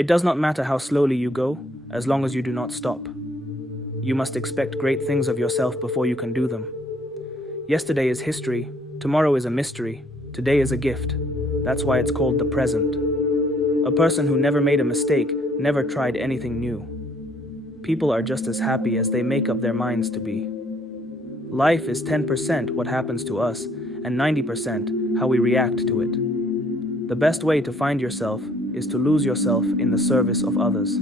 It does not matter how slowly you go, as long as you do not stop. You must expect great things of yourself before you can do them. Yesterday is history, tomorrow is a mystery, today is a gift. That's why it's called the present. A person who never made a mistake never tried anything new. People are just as happy as they make up their minds to be. Life is 10% what happens to us and 90% how we react to it. The best way to find yourself is to lose yourself in the service of others.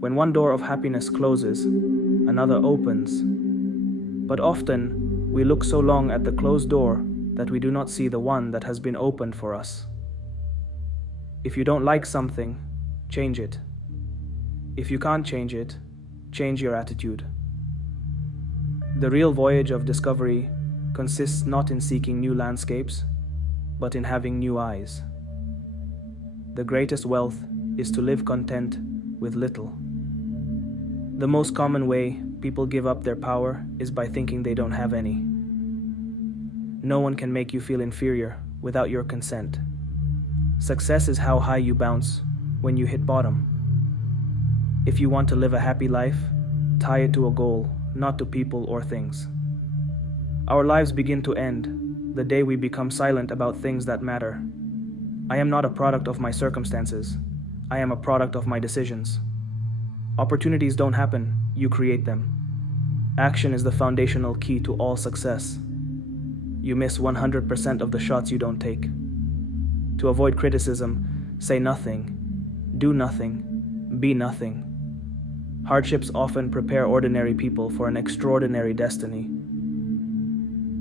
When one door of happiness closes, another opens. But often, we look so long at the closed door that we do not see the one that has been opened for us. If you don't like something, change it. If you can't change it, change your attitude. The real voyage of discovery consists not in seeking new landscapes, but in having new eyes. The greatest wealth is to live content with little. The most common way people give up their power is by thinking they don't have any. No one can make you feel inferior without your consent. Success is how high you bounce when you hit bottom. If you want to live a happy life, tie it to a goal, not to people or things. Our lives begin to end the day we become silent about things that matter. I am not a product of my circumstances. I am a product of my decisions. Opportunities don't happen, you create them. Action is the foundational key to all success. You miss 100% of the shots you don't take. To avoid criticism, say nothing, do nothing, be nothing. Hardships often prepare ordinary people for an extraordinary destiny.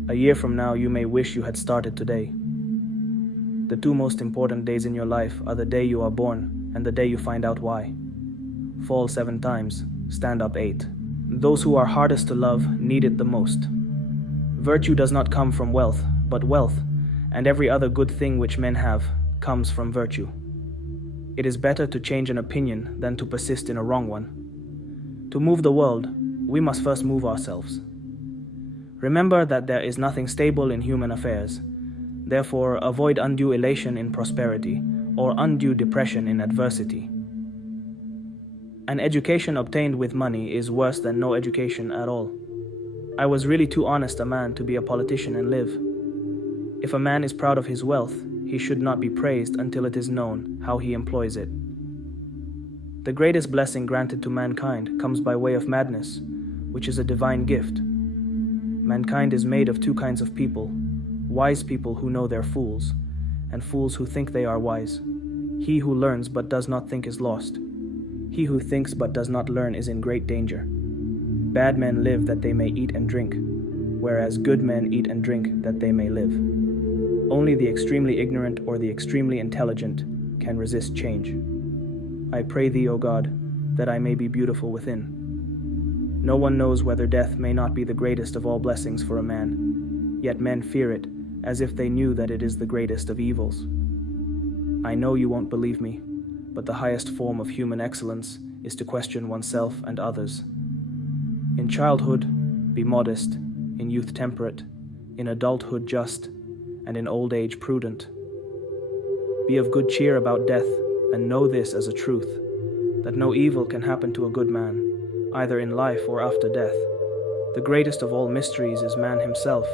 A year from now, you may wish you had started today. The two most important days in your life are the day you are born and the day you find out why. Fall 7 times, stand up 8. Those who are hardest to love need it the most. Virtue does not come from wealth, but wealth, and every other good thing which men have, comes from virtue. It is better to change an opinion than to persist in a wrong one. To move the world, we must first move ourselves. Remember that there is nothing stable in human affairs. Therefore, avoid undue elation in prosperity or undue depression in adversity. An education obtained with money is worse than no education at all. I was really too honest a man to be a politician and live. If a man is proud of his wealth, he should not be praised until it is known how he employs it. The greatest blessing granted to mankind comes by way of madness, which is a divine gift. Mankind is made of two kinds of people: wise people who know they're fools, and fools who think they are wise. He who learns but does not think is lost. He who thinks but does not learn is in great danger. Bad men live that they may eat and drink, whereas good men eat and drink that they may live. Only the extremely ignorant or the extremely intelligent can resist change. I pray thee, O God, that I may be beautiful within. No one knows whether death may not be the greatest of all blessings for a man, yet men fear it as if they knew that it is the greatest of evils. I know you won't believe me, but the highest form of human excellence is to question oneself and others. In childhood, be modest; in youth, temperate; in adulthood, just; and in old age, prudent. Be of good cheer about death, and know this as a truth, that no evil can happen to a good man, either in life or after death. The greatest of all mysteries is man himself.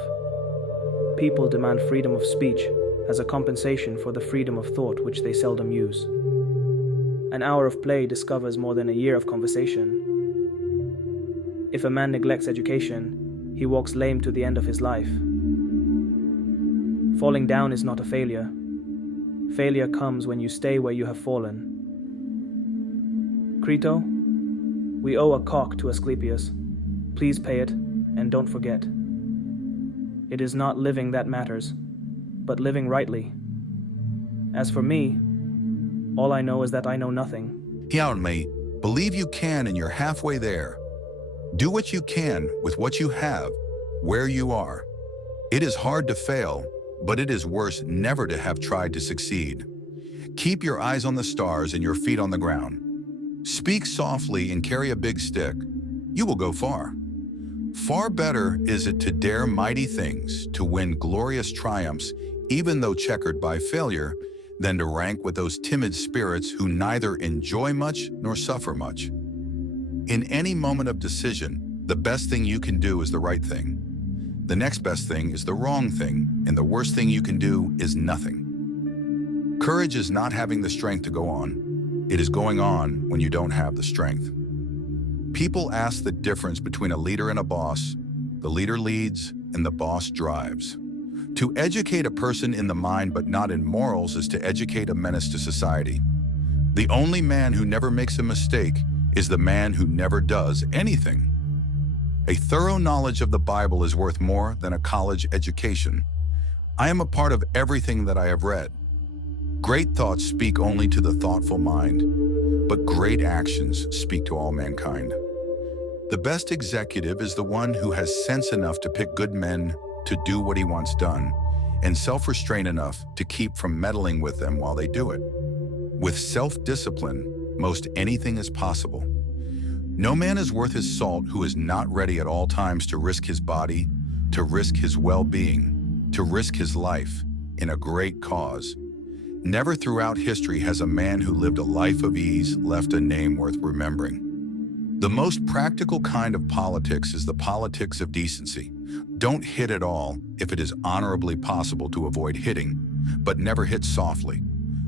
People demand freedom of speech as a compensation for the freedom of thought which they seldom use. An hour of play discovers more than a year of conversation. If a man neglects education, he walks lame to the end of his life. Falling down is not a failure. Failure comes when you stay where you have fallen. Crito, we owe a cock to Asclepius. Please pay it, and don't forget. It is not living that matters, but living rightly. As for me, all I know is that I know nothing. Hear me. Believe you can and you're halfway there. Do what you can with what you have, where you are. It is hard to fail, but it is worse never to have tried to succeed. Keep your eyes on the stars and your feet on the ground. Speak softly and carry a big stick. You will go far. Far better is it to dare mighty things, to win glorious triumphs, even though checkered by failure, than to rank with those timid spirits who neither enjoy much nor suffer much. In any moment of decision, the best thing you can do is the right thing. The next best thing is the wrong thing, and the worst thing you can do is nothing. Courage is not having the strength to go on. It is going on when you don't have the strength. People ask the difference between a leader and a boss. The leader leads, and the boss drives. To educate a person in the mind but not in morals is to educate a menace to society. The only man who never makes a mistake is the man who never does anything. A thorough knowledge of the Bible is worth more than a college education. I am a part of everything that I have read. Great thoughts speak only to the thoughtful mind, but great actions speak to all mankind. The best executive is the one who has sense enough to pick good men to do what he wants done, and self-restraint enough to keep from meddling with them while they do it. With self-discipline, most anything is possible. No man is worth his salt who is not ready at all times to risk his body, to risk his well-being, to risk his life in a great cause. Never throughout history has a man who lived a life of ease left a name worth remembering. The most practical kind of politics is the politics of decency. Don't hit at all if it is honorably possible to avoid hitting, but never hit softly.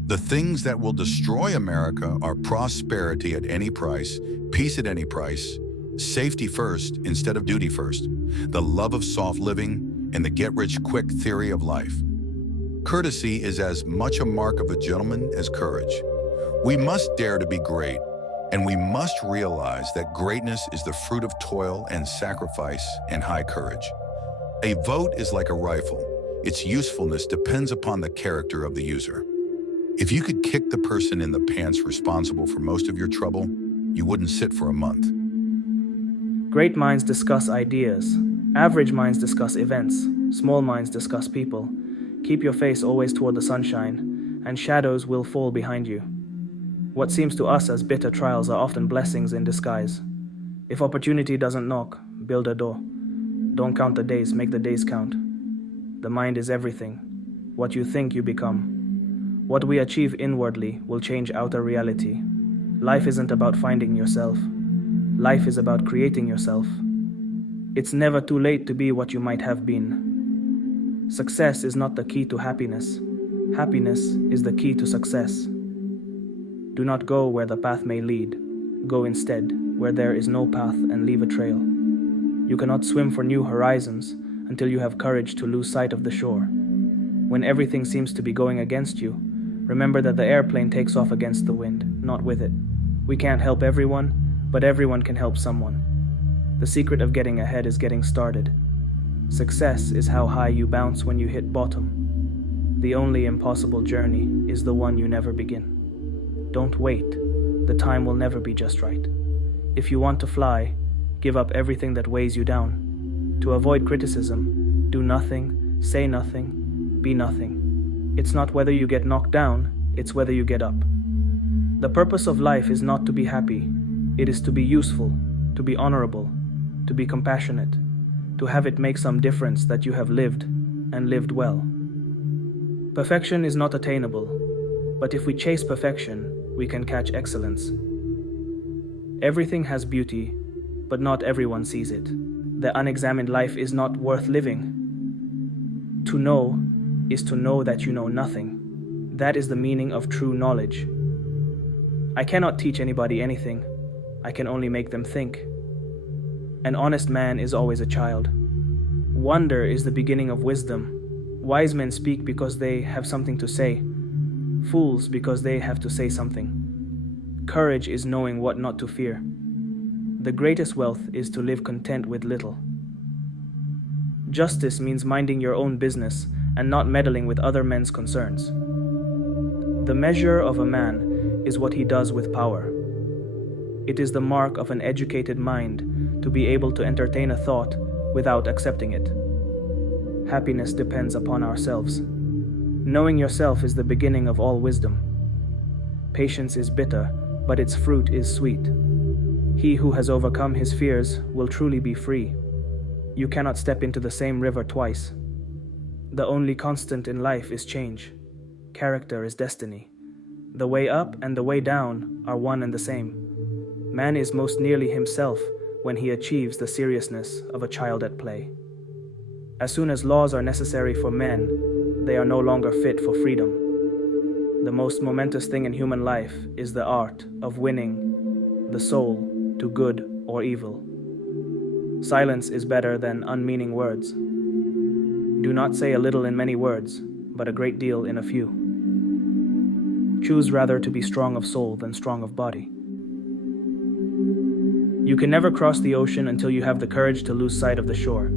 The things that will destroy America are prosperity at any price, peace at any price, safety first instead of duty first, the love of soft living, and the get-rich-quick theory of life. Courtesy is as much a mark of a gentleman as courage. We must dare to be great, and we must realize that greatness is the fruit of toil and sacrifice and high courage. A vote is like a rifle. Its usefulness depends upon the character of the user. If you could kick the person in the pants responsible for most of your trouble, you wouldn't sit for a month. Great minds discuss ideas. Average minds discuss events. Small minds discuss people. Keep your face always toward the sunshine, and shadows will fall behind you. What seems to us as bitter trials are often blessings in disguise. If opportunity doesn't knock, build a door. Don't count the days, make the days count. The mind is everything. What you think, you become. What we achieve inwardly will change outer reality. Life isn't about finding yourself. Life is about creating yourself. It's never too late to be what you might have been. Success is not the key to happiness. Happiness is the key to success. Do not go where the path may lead. Go instead where there is no path and leave a trail. You cannot swim for new horizons until you have courage to lose sight of the shore. When everything seems to be going against you, remember that the airplane takes off against the wind, not with it. We can't help everyone, but everyone can help someone. The secret of getting ahead is getting started. Success is how high you bounce when you hit bottom. The only impossible journey is the one you never begin. Don't wait. The time will never be just right. If you want to fly, give up everything that weighs you down. To avoid criticism, do nothing, say nothing, be nothing. It's not whether you get knocked down, it's whether you get up. The purpose of life is not to be happy. It is to be useful, to be honorable, to be compassionate, to have it make some difference that you have lived, and lived well. Perfection is not attainable, but if we chase perfection, we can catch excellence. Everything has beauty, but not everyone sees it. The unexamined life is not worth living. To know is to know that you know nothing. That is the meaning of true knowledge. I cannot teach anybody anything. I can only make them think. An honest man is always a child. Wonder is the beginning of wisdom. Wise men speak because they have something to say. Fools because they have to say something. Courage is knowing what not to fear. The greatest wealth is to live content with little. Justice means minding your own business and not meddling with other men's concerns. The measure of a man is what he does with power. It is the mark of an educated mind to be able to entertain a thought without accepting it. Happiness depends upon ourselves. Knowing yourself is the beginning of all wisdom. Patience is bitter, but its fruit is sweet. He who has overcome his fears will truly be free. You cannot step into the same river twice. The only constant in life is change. character is destiny. The way up and the way down are one and the same. Man is most nearly himself when he achieves the seriousness of a child at play. As soon as laws are necessary for men, they are no longer fit for freedom. The most momentous thing in human life is the art of winning the soul to good or evil. Silence is better than unmeaning words. Do not say a little in many words, but a great deal in a few. Choose rather to be strong of soul than strong of body. You can never cross the ocean until you have the courage to lose sight of the shore.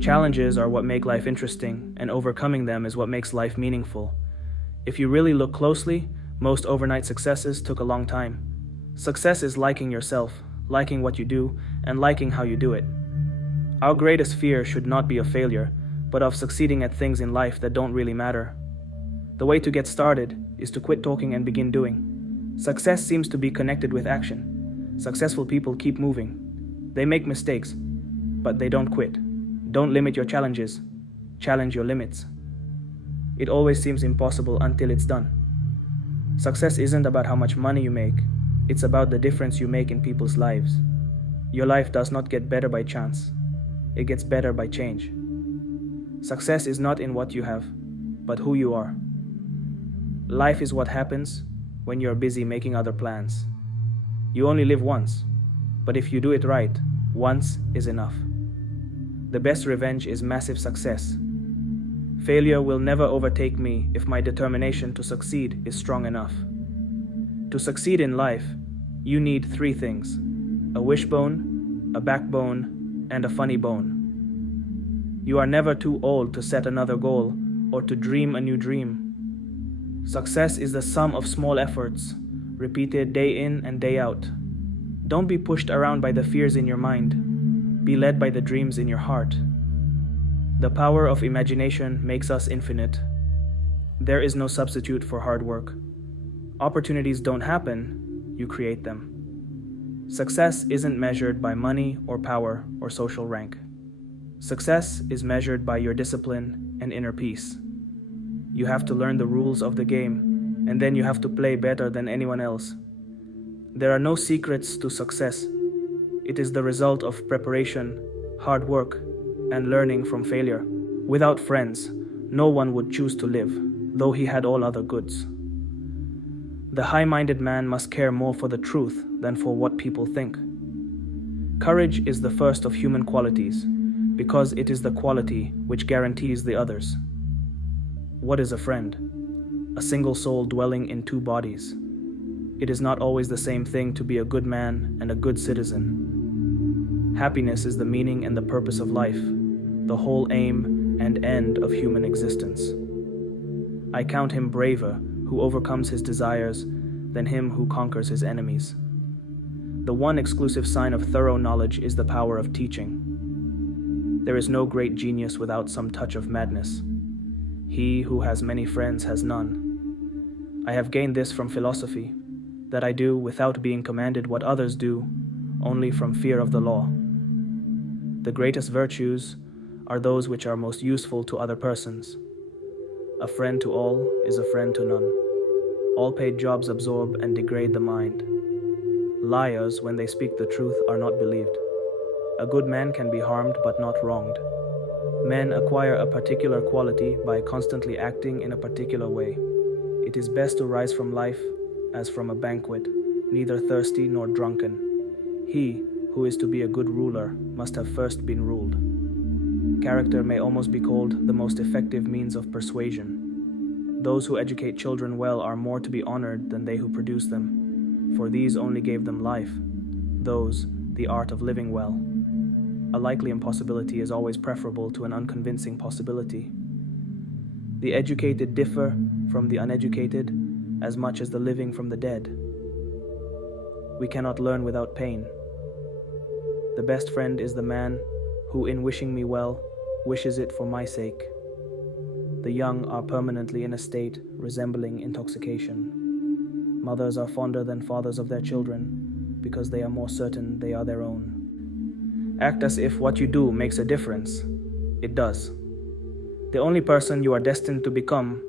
Challenges are what make life interesting, and overcoming them is what makes life meaningful. If you really look closely, most overnight successes took a long time. Success is liking yourself, liking what you do, and liking how you do it. Our greatest fear should not be of failure, but of succeeding at things in life that don't really matter. The way to get started is to quit talking and begin doing. Success seems to be connected with action. Successful people keep moving. They make mistakes, but they don't quit. Don't limit your challenges. Challenge your limits. It always seems impossible until it's done. Success isn't about how much money you make. It's about the difference you make in people's lives. Your life does not get better by chance. It gets better by change. Success is not in what you have, but who you are. Life is what happens when you're busy making other plans. You only live once, but if you do it right, once is enough. The best revenge is massive success. Failure will never overtake me if my determination to succeed is strong enough. To succeed in life, you need 3 things: a wishbone, a backbone, and a funny bone. You are never too old to set another goal or to dream a new dream. Success is the sum of small efforts, repeated day in and day out. Don't be pushed around by the fears in your mind. Be led by the dreams in your heart. The power of imagination makes us infinite. There is no substitute for hard work. Opportunities don't happen, you create them. Success isn't measured by money or power or social rank. Success is measured by your discipline and inner peace. You have to learn the rules of the game, and then you have to play better than anyone else. There are no secrets to success. It is the result of preparation, hard work, and learning from failure. Without friends, no one would choose to live, though he had all other goods. The high-minded man must care more for the truth than for what people think. Courage is the first of human qualities, because it is the quality which guarantees the others. What is a friend? A single soul dwelling in 2 bodies. It is not always the same thing to be a good man and a good citizen. Happiness is the meaning and the purpose of life, the whole aim and end of human existence. I count him braver who overcomes his desires than him who conquers his enemies. The one exclusive sign of thorough knowledge is the power of teaching. There is no great genius without some touch of madness. He who has many friends has none. I have gained this from philosophy, that I do without being commanded what others do, only from fear of the law. The greatest virtues are those which are most useful to other persons. A friend to all is a friend to none. All paid jobs absorb and degrade the mind. Liars, when they speak the truth, are not believed. A good man can be harmed but not wronged. Men acquire a particular quality by constantly acting in a particular way. It is best to rise from life as from a banquet, neither thirsty nor drunken. He who is to be a good ruler must have first been ruled. Character may almost be called the most effective means of persuasion. Those who educate children well are more to be honored than they who produce them, for these only gave them life, those the art of living well. A likely impossibility is always preferable to an unconvincing possibility. The educated differ from the uneducated as much as the living from the dead. We cannot learn without pain. The best friend is the man who, in wishing me well, wishes it for my sake. The young are permanently in a state resembling intoxication. Mothers are fonder than fathers of their children because they are more certain they are their own. Act as if what you do makes a difference. It does. The only person you are destined to become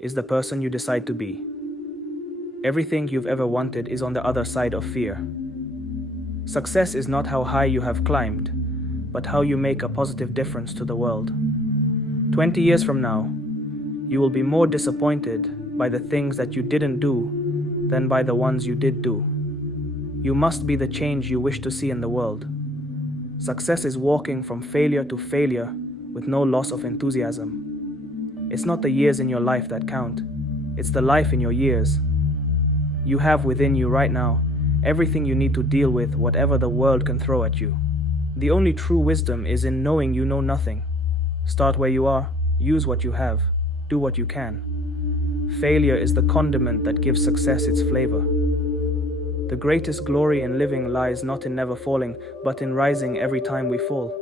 is the person you decide to be. Everything you've ever wanted is on the other side of fear. Success is not how high you have climbed, but how you make a positive difference to the world. 20 years from now, you will be more disappointed by the things that you didn't do than by the ones you did do. You must be the change you wish to see in the world. Success is walking from failure to failure with no loss of enthusiasm. It's not the years in your life that count, it's the life in your years. You have within you right now everything you need to deal with whatever the world can throw at you. The only true wisdom is in knowing you know nothing. Start where you are, use what you have, do what you can. Failure is the condiment that gives success its flavor. The greatest glory in living lies not in never falling, but in rising every time we fall.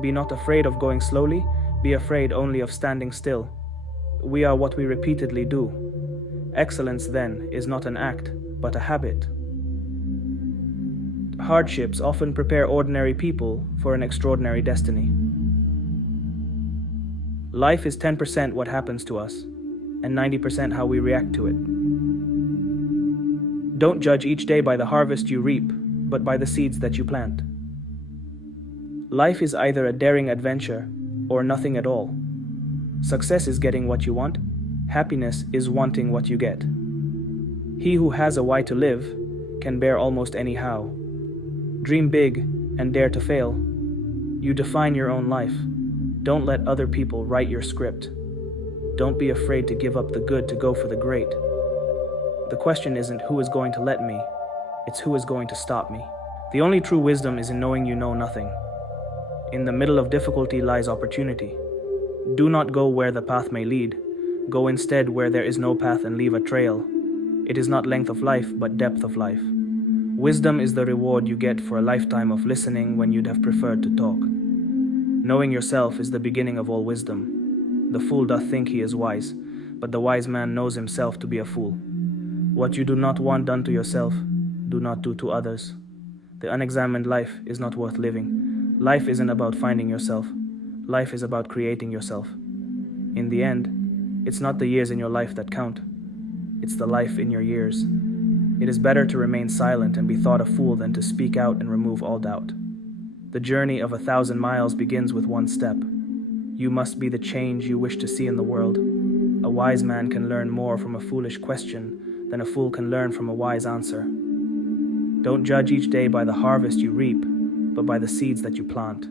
Be not afraid of going slowly, be afraid only of standing still. We are what we repeatedly do. Excellence, then, is not an act, but a habit. Hardships often prepare ordinary people for an extraordinary destiny. Life is 10% what happens to us, and 90% how we react to it. Don't judge each day by the harvest you reap, but by the seeds that you plant. Life is either a daring adventure or nothing at all. Success is getting what you want. Happiness is wanting what you get. He who has a why to live can bear almost any how. Dream big and dare to fail. You define your own life. Don't let other people write your script. Don't be afraid to give up the good to go for the great. The question isn't who is going to let me, it's who is going to stop me. The only true wisdom is in knowing you know nothing. In the middle of difficulty lies opportunity. Do not go where the path may lead. Go instead where there is no path and leave a trail. It is not length of life, but depth of life. Wisdom is the reward you get for a lifetime of listening when you'd have preferred to talk. Knowing yourself is the beginning of all wisdom. The fool doth think he is wise, but the wise man knows himself to be a fool. What you do not want done to yourself, do not do to others. The unexamined life is not worth living. Life isn't about finding yourself. Life is about creating yourself. In the end, it's not the years in your life that count. It's the life in your years. It is better to remain silent and be thought a fool than to speak out and remove all doubt. The journey of 1,000 miles begins with one step. You must be the change you wish to see in the world. A wise man can learn more from a foolish question than a fool can learn from a wise answer. Don't judge each day by the harvest you reap, but by the seeds that you plant.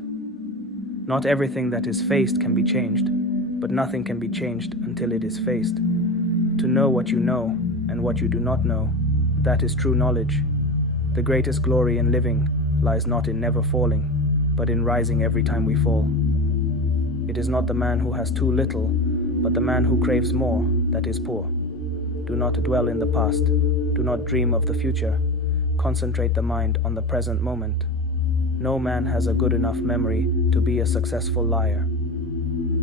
Not everything that is faced can be changed, but nothing can be changed until it is faced. To know what you know and what you do not know, that is true knowledge. The greatest glory in living lies not in never falling, but in rising every time we fall. It is not the man who has too little, but the man who craves more that is poor. Do not dwell in the past. Do not dream of the future. Concentrate the mind on the present moment. No man has a good enough memory to be a successful liar.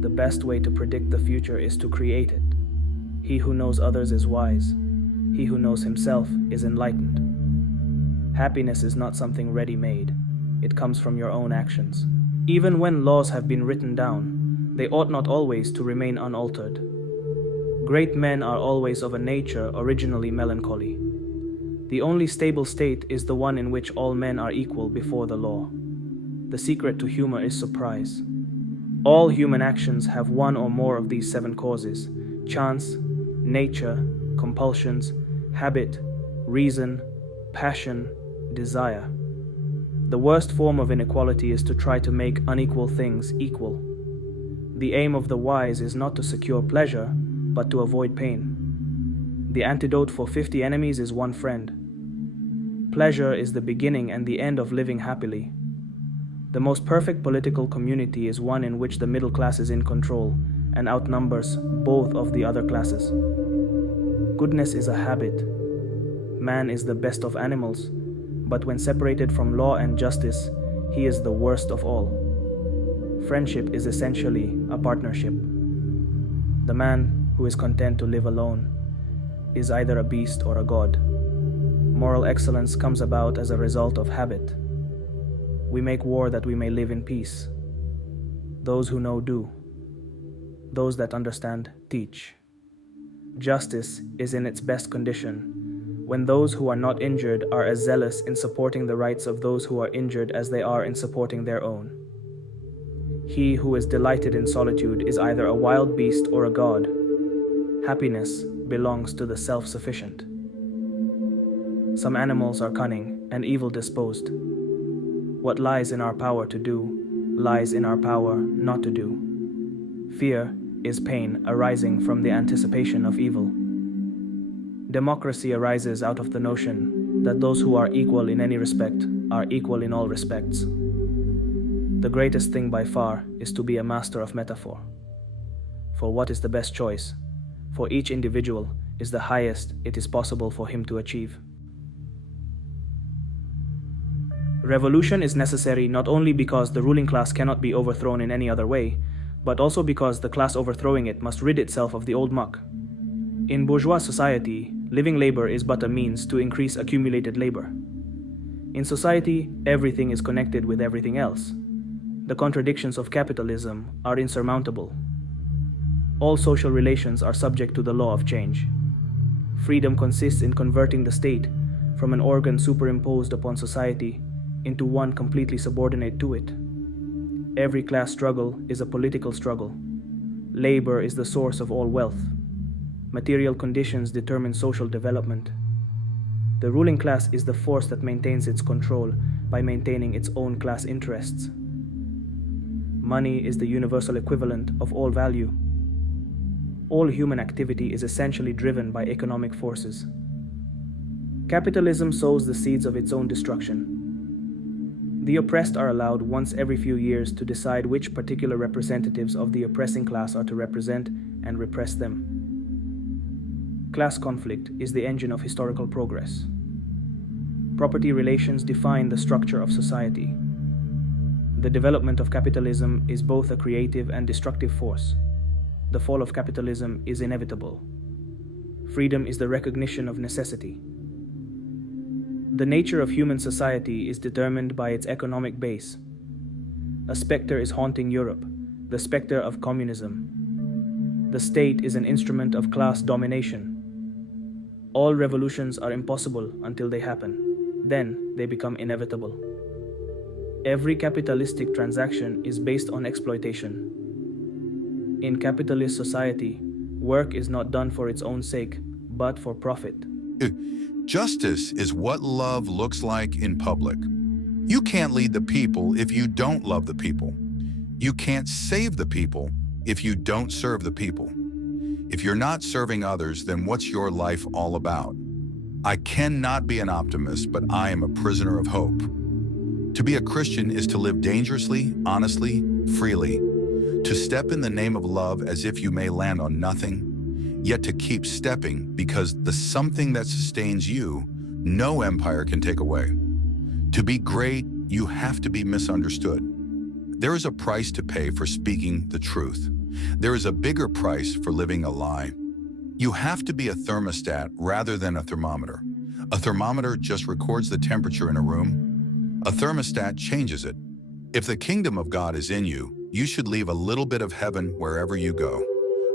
The best way to predict the future is to create it. He who knows others is wise. He who knows himself is enlightened. Happiness is not something ready-made. It comes from your own actions. Even when laws have been written down, they ought not always to remain unaltered. Great men are always of a nature originally melancholy. The only stable state is the one in which all men are equal before the law. The secret to humor is surprise. All human actions have one or more of these 7 causes: chance, nature, compulsions, habit, reason, passion, desire. The worst form of inequality is to try to make unequal things equal. The aim of the wise is not to secure pleasure, but to avoid pain. The antidote for 50 enemies is 1 friend. Pleasure is the beginning and the end of living happily. The most perfect political community is one in which the middle class is in control and outnumbers both of the other classes. Goodness is a habit. Man is the best of animals, but when separated from law and justice, he is the worst of all. Friendship is essentially a partnership. The man who is content to live alone is either a beast or a god. Moral excellence comes about as a result of habit. We make war that we may live in peace. Those who know do. Those that understand teach. Justice is in its best condition when those who are not injured are as zealous in supporting the rights of those who are injured as they are in supporting their own. He who is delighted in solitude is either a wild beast or a god. Happiness belongs to the self-sufficient. Some animals are cunning and evil-disposed. What lies in our power to do, lies in our power not to do. Fear is pain arising from the anticipation of evil. Democracy arises out of the notion that those who are equal in any respect are equal in all respects. The greatest thing by far is to be a master of metaphor. For what is the best choice, for each individual, is the highest it is possible for him to achieve. Revolution is necessary not only because the ruling class cannot be overthrown in any other way, but also because the class overthrowing it must rid itself of the old muck. In bourgeois society, living labor is but a means to increase accumulated labor. In society, everything is connected with everything else. The contradictions of capitalism are insurmountable. All social relations are subject to the law of change. Freedom consists in converting the state from an organ superimposed upon society into one completely subordinate to it. Every class struggle is a political struggle. Labor is the source of all wealth. Material conditions determine social development. The ruling class is the force that maintains its control by maintaining its own class interests. Money is the universal equivalent of all value. All human activity is essentially driven by economic forces. Capitalism sows the seeds of its own destruction. The oppressed are allowed once every few years to decide which particular representatives of the oppressing class are to represent and repress them. Class conflict is the engine of historical progress. Property relations define the structure of society. The development of capitalism is both a creative and destructive force. The fall of capitalism is inevitable. Freedom is the recognition of necessity. The nature of human society is determined by its economic base. A specter is haunting Europe, the specter of communism. The state is an instrument of class domination. All revolutions are impossible until they happen. Then they become inevitable. Every capitalistic transaction is based on exploitation. In capitalist society, work is not done for its own sake, but for profit. Justice is what love looks like in public. You can't lead the people if you don't love the people. You can't save the people if you don't serve the people. If you're not serving others, then what's your life all about? I cannot be an optimist, but I am a prisoner of hope. To be a Christian is to live dangerously, honestly, freely. To step in the name of love as if you may land on nothing, yet to keep stepping because the something that sustains you, no empire can take away. To be great, you have to be misunderstood. There is a price to pay for speaking the truth. There is a bigger price for living a lie. You have to be a thermostat rather than a thermometer. A thermometer just records the temperature in a room. A thermostat changes it. If the kingdom of God is in you, you should leave a little bit of heaven wherever you go.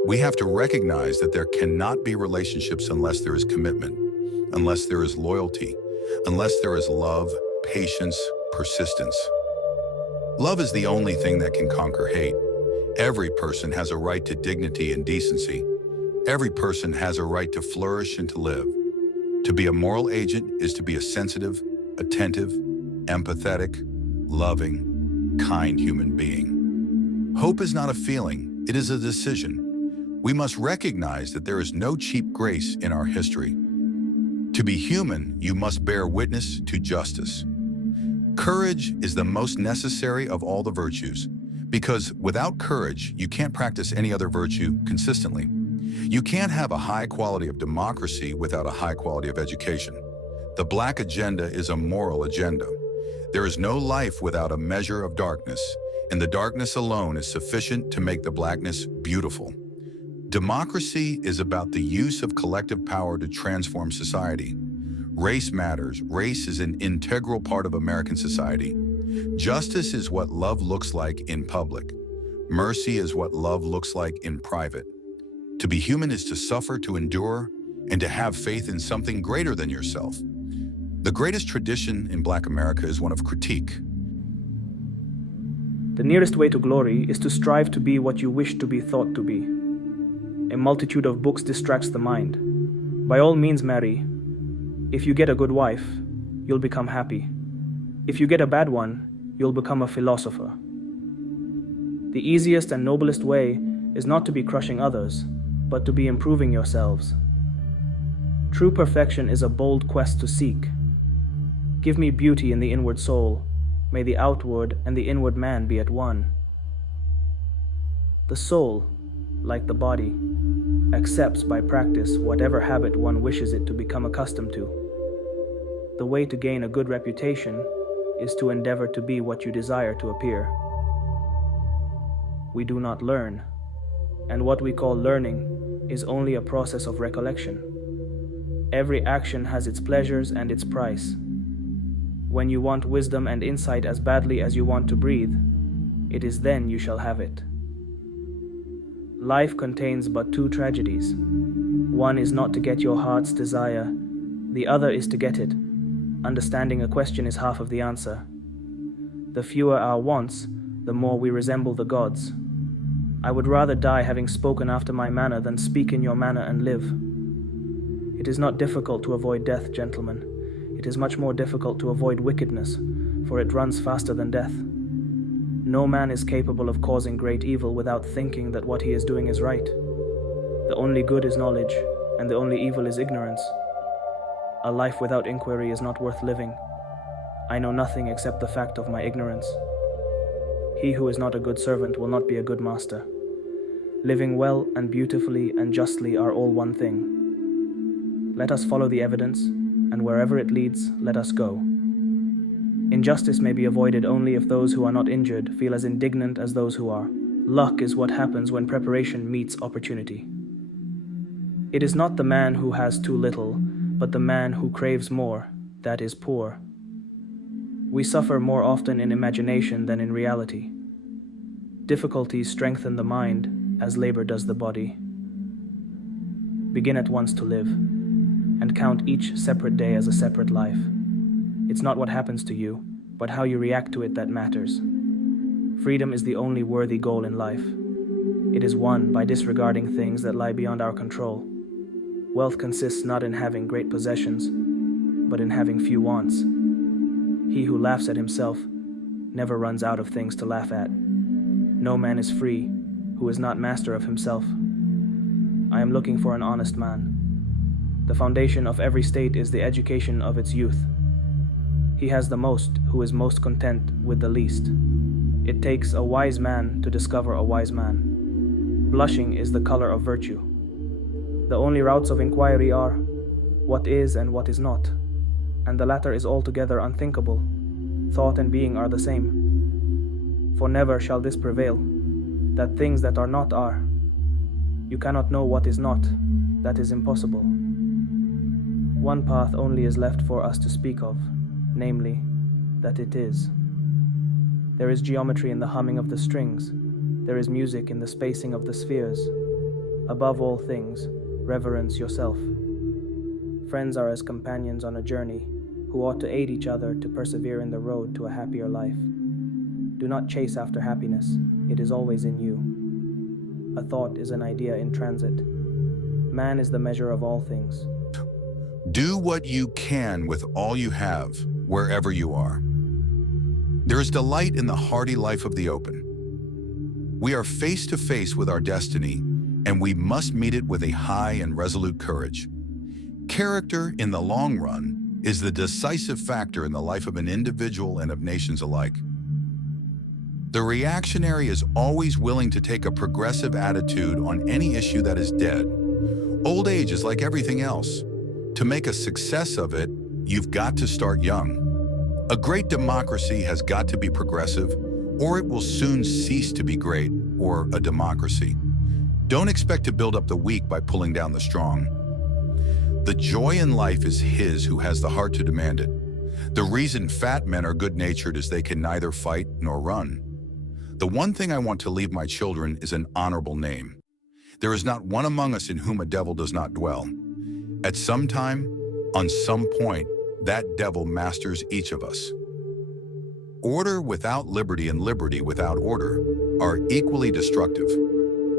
We have to recognize that there cannot be relationships unless there is commitment, unless there is loyalty, unless there is love, patience, persistence. Love is the only thing that can conquer hate. Every person has a right to dignity and decency. Every person has a right to flourish and to live. To be a moral agent is to be a sensitive, attentive, empathetic, loving, kind human being. Hope is not a feeling, it is a decision. We must recognize that there is no cheap grace in our history. To be human, you must bear witness to justice. Courage is the most necessary of all the virtues, because without courage, you can't practice any other virtue consistently. You can't have a high quality of democracy without a high quality of education. The black agenda is a moral agenda. There is no life without a measure of darkness, and the darkness alone is sufficient to make the blackness beautiful. Democracy is about the use of collective power to transform society. Race matters. Race is an integral part of American society. Justice is what love looks like in public. Mercy is what love looks like in private. To be human is to suffer, to endure, and to have faith in something greater than yourself. The greatest tradition in Black America is one of critique. The nearest way to glory is to strive to be what you wish to be thought to be. A multitude of books distracts the mind. By all means marry. If you get a good wife, you'll become happy. If you get a bad one, you'll become a philosopher. The easiest and noblest way is not to be crushing others, but to be improving yourselves. True perfection is a bold quest to seek. Give me beauty in the inward soul. May the outward and the inward man be at one. The soul, like the body, accepts by practice whatever habit one wishes it to become accustomed to. The way to gain a good reputation is to endeavor to be what you desire to appear. We do not learn, and what we call learning is only a process of recollection. Every action has its pleasures and its price. When you want wisdom and insight as badly as you want to breathe, it is then you shall have it. Life contains but two tragedies. One is not to get your heart's desire, the other is to get it. Understanding a question is half of the answer. The fewer our wants, the more we resemble the gods. I would rather die having spoken after my manner than speak in your manner and live. It is not difficult to avoid death, gentlemen. It is much more difficult to avoid wickedness, for it runs faster than death. No man is capable of causing great evil without thinking that what he is doing is right. The only good is knowledge, and the only evil is ignorance. A life without inquiry is not worth living. I know nothing except the fact of my ignorance. He who is not a good servant will not be a good master. Living well and beautifully and justly are all one thing. Let us follow the evidence, and wherever it leads, let us go. Injustice may be avoided only if those who are not injured feel as indignant as those who are. Luck is what happens when preparation meets opportunity. It is not the man who has too little, but the man who craves more, that is poor. We suffer more often in imagination than in reality. Difficulties strengthen the mind, as labor does the body. Begin at once to live, and count each separate day as a separate life. It's not what happens to you, but how you react to it that matters. Freedom is the only worthy goal in life. It is won by disregarding things that lie beyond our control. Wealth consists not in having great possessions, but in having few wants. He who laughs at himself never runs out of things to laugh at. No man is free who is not master of himself. I am looking for an honest man. The foundation of every state is the education of its youth. He has the most who is most content with the least. It takes a wise man to discover a wise man. Blushing is the color of virtue. The only routes of inquiry are what is and what is not, and the latter is altogether unthinkable. Thought and being are the same. For never shall this prevail, that things that are not are. You cannot know what is not, that is impossible. One path only is left for us to speak of, namely, that it is. There is geometry in the humming of the strings. There is music in the spacing of the spheres. Above all things, reverence yourself. Friends are as companions on a journey, who ought to aid each other to persevere in the road to a happier life. Do not chase after happiness, it is always in you. A thought is an idea in transit. Man is the measure of all things. Do what you can with all you have, wherever you are. There is delight in the hardy life of the open. We are face to face with our destiny, and we must meet it with a high and resolute courage. Character, in the long run, is the decisive factor in the life of an individual and of nations alike. The reactionary is always willing to take a progressive attitude on any issue that is dead. Old age is like everything else. To make a success of it, you've got to start young. A great democracy has got to be progressive, or it will soon cease to be great, or a democracy. Don't expect to build up the weak by pulling down the strong. The joy in life is his who has the heart to demand it. The reason fat men are good-natured is they can neither fight nor run. The one thing I want to leave my children is an honorable name. There is not one among us in whom a devil does not dwell. At some time, on some point, that devil masters each of us. Order without liberty and liberty without order are equally destructive.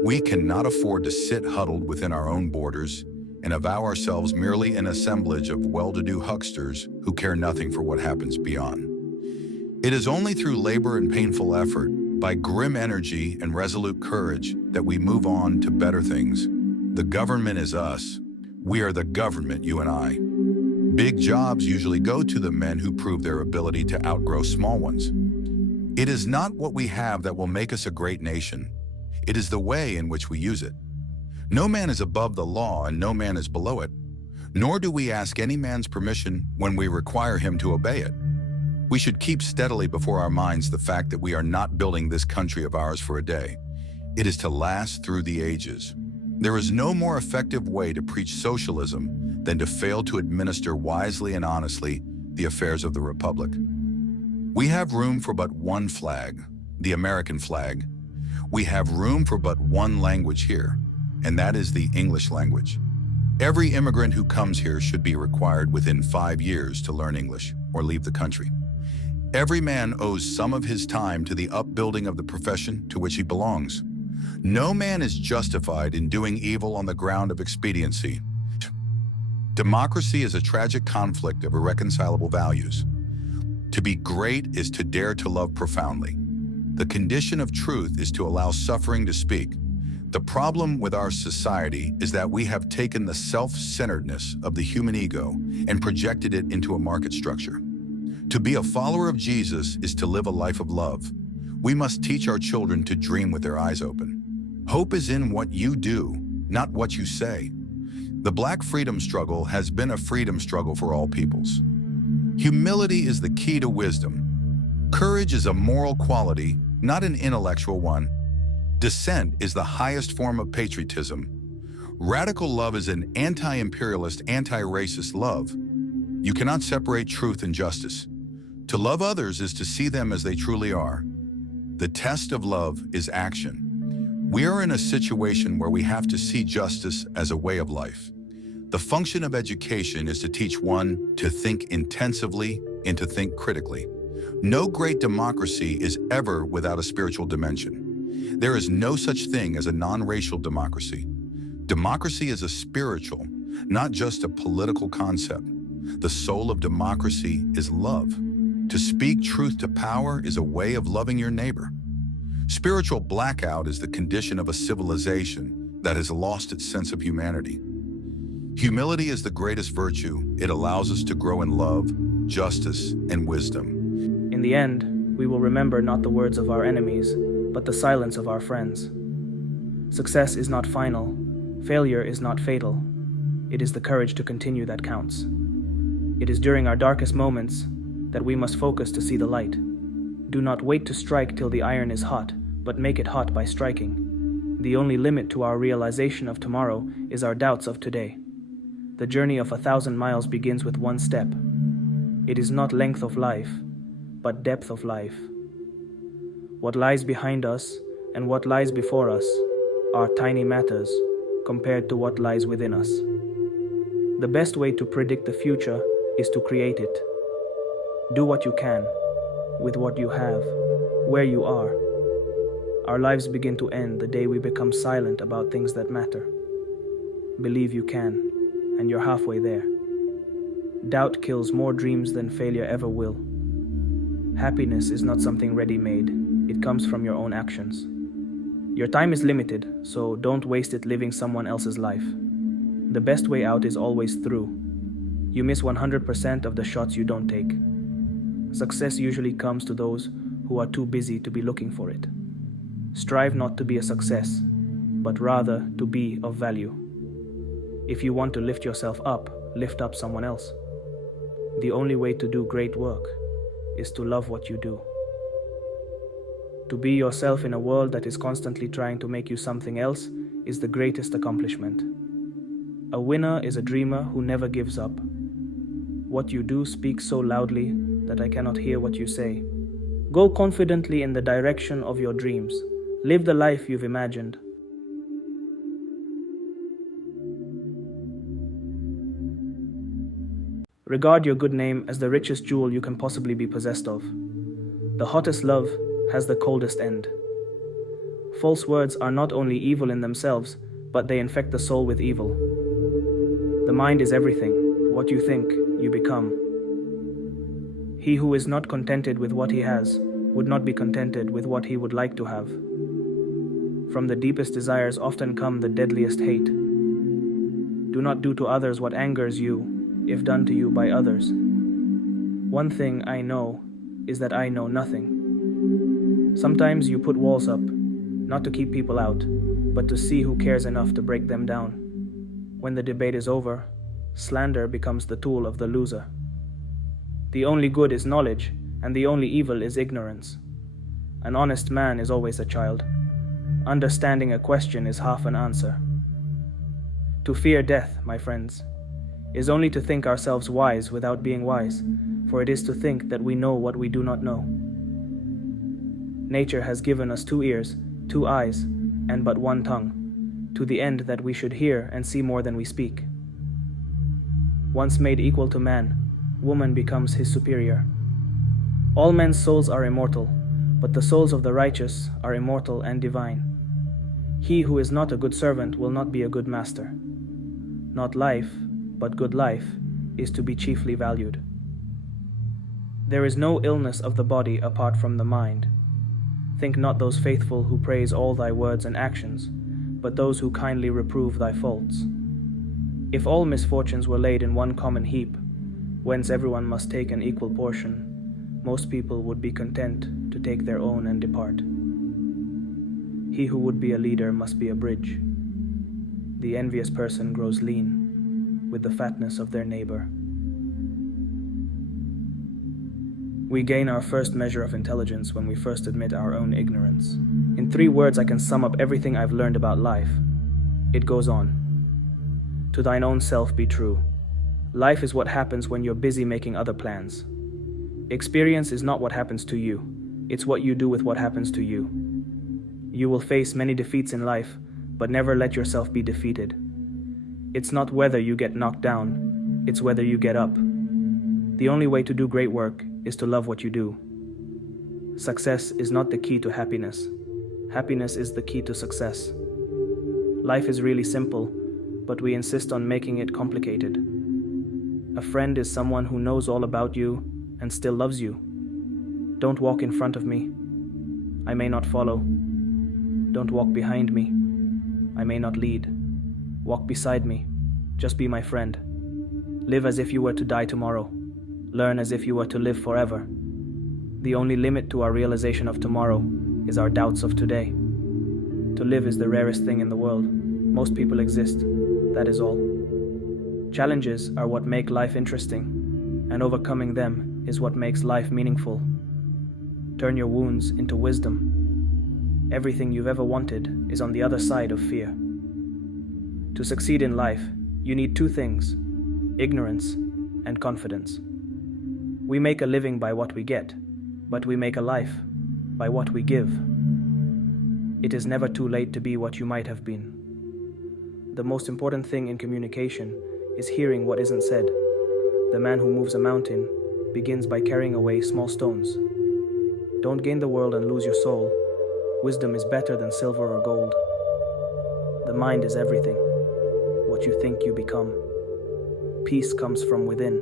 We cannot afford to sit huddled within our own borders and avow ourselves merely an assemblage of well-to-do hucksters who care nothing for what happens beyond. It is only through labor and painful effort, by grim energy and resolute courage, that we move on to better things. The government is us. We are the government, you and I. Big jobs usually go to the men who prove their ability to outgrow small ones. It is not what we have that will make us a great nation. It is the way in which we use it. No man is above the law and no man is below it, nor do we ask any man's permission when we require him to obey it. We should keep steadily before our minds the fact that we are not building this country of ours for a day. It is to last through the ages. There is no more effective way to preach socialism than to fail to administer wisely and honestly the affairs of the Republic. We have room for but one flag, the American flag. We have room for but one language here, and that is the English language. Every immigrant who comes here should be required within 5 years to learn English or leave the country. Every man owes some of his time to the upbuilding of the profession to which he belongs. No man is justified in doing evil on the ground of expediency. Democracy is a tragic conflict of irreconcilable values. To be great is to dare to love profoundly. The condition of truth is to allow suffering to speak. The problem with our society is that we have taken the self-centeredness of the human ego and projected it into a market structure. To be a follower of Jesus is to live a life of love. We must teach our children to dream with their eyes open. Hope is in what you do, not what you say. The Black freedom struggle has been a freedom struggle for all peoples. Humility is the key to wisdom. Courage is a moral quality, not an intellectual one. Dissent is the highest form of patriotism. Radical love is an anti-imperialist, anti-racist love. You cannot separate truth and justice. To love others is to see them as they truly are. The test of love is action. We are in a situation where we have to see justice as a way of life. The function of education is to teach one to think intensively and to think critically. No great democracy is ever without a spiritual dimension. There is no such thing as a non-racial democracy. Democracy is a spiritual, not just a political concept. The soul of democracy is love. To speak truth to power is a way of loving your neighbor. Spiritual blackout is the condition of a civilization that has lost its sense of humanity. Humility is the greatest virtue. It allows us to grow in love, justice, and wisdom. In the end, we will remember not the words of our enemies, but the silence of our friends. Success is not final. Failure is not fatal. It is the courage to continue that counts. It is during our darkest moments that we must focus to see the light. Do not wait to strike till the iron is hot, but make it hot by striking. The only limit to our realization of tomorrow is our doubts of today. The journey of 1,000 miles begins with one step. It is not length of life, but depth of life. What lies behind us and what lies before us are tiny matters compared to what lies within us. The best way to predict the future is to create it. Do what you can, with what you have, where you are. Our lives begin to end the day we become silent about things that matter. Believe you can, and you're halfway there. Doubt kills more dreams than failure ever will. Happiness is not something ready-made. It comes from your own actions. Your time is limited, so don't waste it living someone else's life. The best way out is always through. You miss 100% of the shots you don't take. Success usually comes to those who are too busy to be looking for it. Strive not to be a success, but rather to be of value. If you want to lift yourself up, lift up someone else. The only way to do great work is to love what you do. To be yourself in a world that is constantly trying to make you something else is the greatest accomplishment. A winner is a dreamer who never gives up. What you do speaks so loudly that I cannot hear what you say. Go confidently in the direction of your dreams. Live the life you've imagined. Regard your good name as the richest jewel you can possibly be possessed of. The hottest love has the coldest end. False words are not only evil in themselves, but they infect the soul with evil. The mind is everything. What you think, you become. He who is not contented with what he has would not be contented with what he would like to have. From the deepest desires often come the deadliest hate. Do not do to others what angers you, if done to you by others. One thing I know is that I know nothing. Sometimes you put walls up, not to keep people out, but to see who cares enough to break them down. When the debate is over, slander becomes the tool of the loser. The only good is knowledge, and the only evil is ignorance. An honest man is always a child. Understanding a question is half an answer. To fear death, my friends, is only to think ourselves wise without being wise, for it is to think that we know what we do not know. Nature has given us 2 ears, 2 eyes, and but 1 tongue, to the end that we should hear and see more than we speak. Once made equal to man, woman becomes his superior. All men's souls are immortal, but the souls of the righteous are immortal and divine. He who is not a good servant will not be a good master. Not life, but good life, is to be chiefly valued. There is no illness of the body apart from the mind. Think not those faithful who praise all thy words and actions, but those who kindly reprove thy faults. If all misfortunes were laid in one common heap, whence everyone must take an equal portion, most people would be content to take their own and depart. He who would be a leader must be a bridge. The envious person grows lean with the fatness of their neighbor. We gain our first measure of intelligence when we first admit our own ignorance. In 3 words I can sum up everything I've learned about life. It goes on. To thine own self be true. Life is what happens when you're busy making other plans. Experience is not what happens to you, it's what you do with what happens to you. You will face many defeats in life, but never let yourself be defeated. It's not whether you get knocked down, it's whether you get up. The only way to do great work is to love what you do. Success is not the key to happiness. Happiness is the key to success. Life is really simple, but we insist on making it complicated. A friend is someone who knows all about you and still loves you. Don't walk in front of me. I may not follow. Don't walk behind me. I may not lead. Walk beside me. Just be my friend. Live as if you were to die tomorrow. Learn as if you were to live forever. The only limit to our realization of tomorrow is our doubts of today. To live is the rarest thing in the world. Most people exist. That is all. Challenges are what make life interesting, and overcoming them is what makes life meaningful. Turn your wounds into wisdom. Everything you've ever wanted is on the other side of fear. To succeed in life, you need 2 things: ignorance and confidence. We make a living by what we get, but we make a life by what we give. It is never too late to be what you might have been. The most important thing in communication is hearing what isn't said. The man who moves a mountain begins by carrying away small stones. Don't gain the world and lose your soul. Wisdom is better than silver or gold. The mind is everything. What you think you become. Peace comes from within.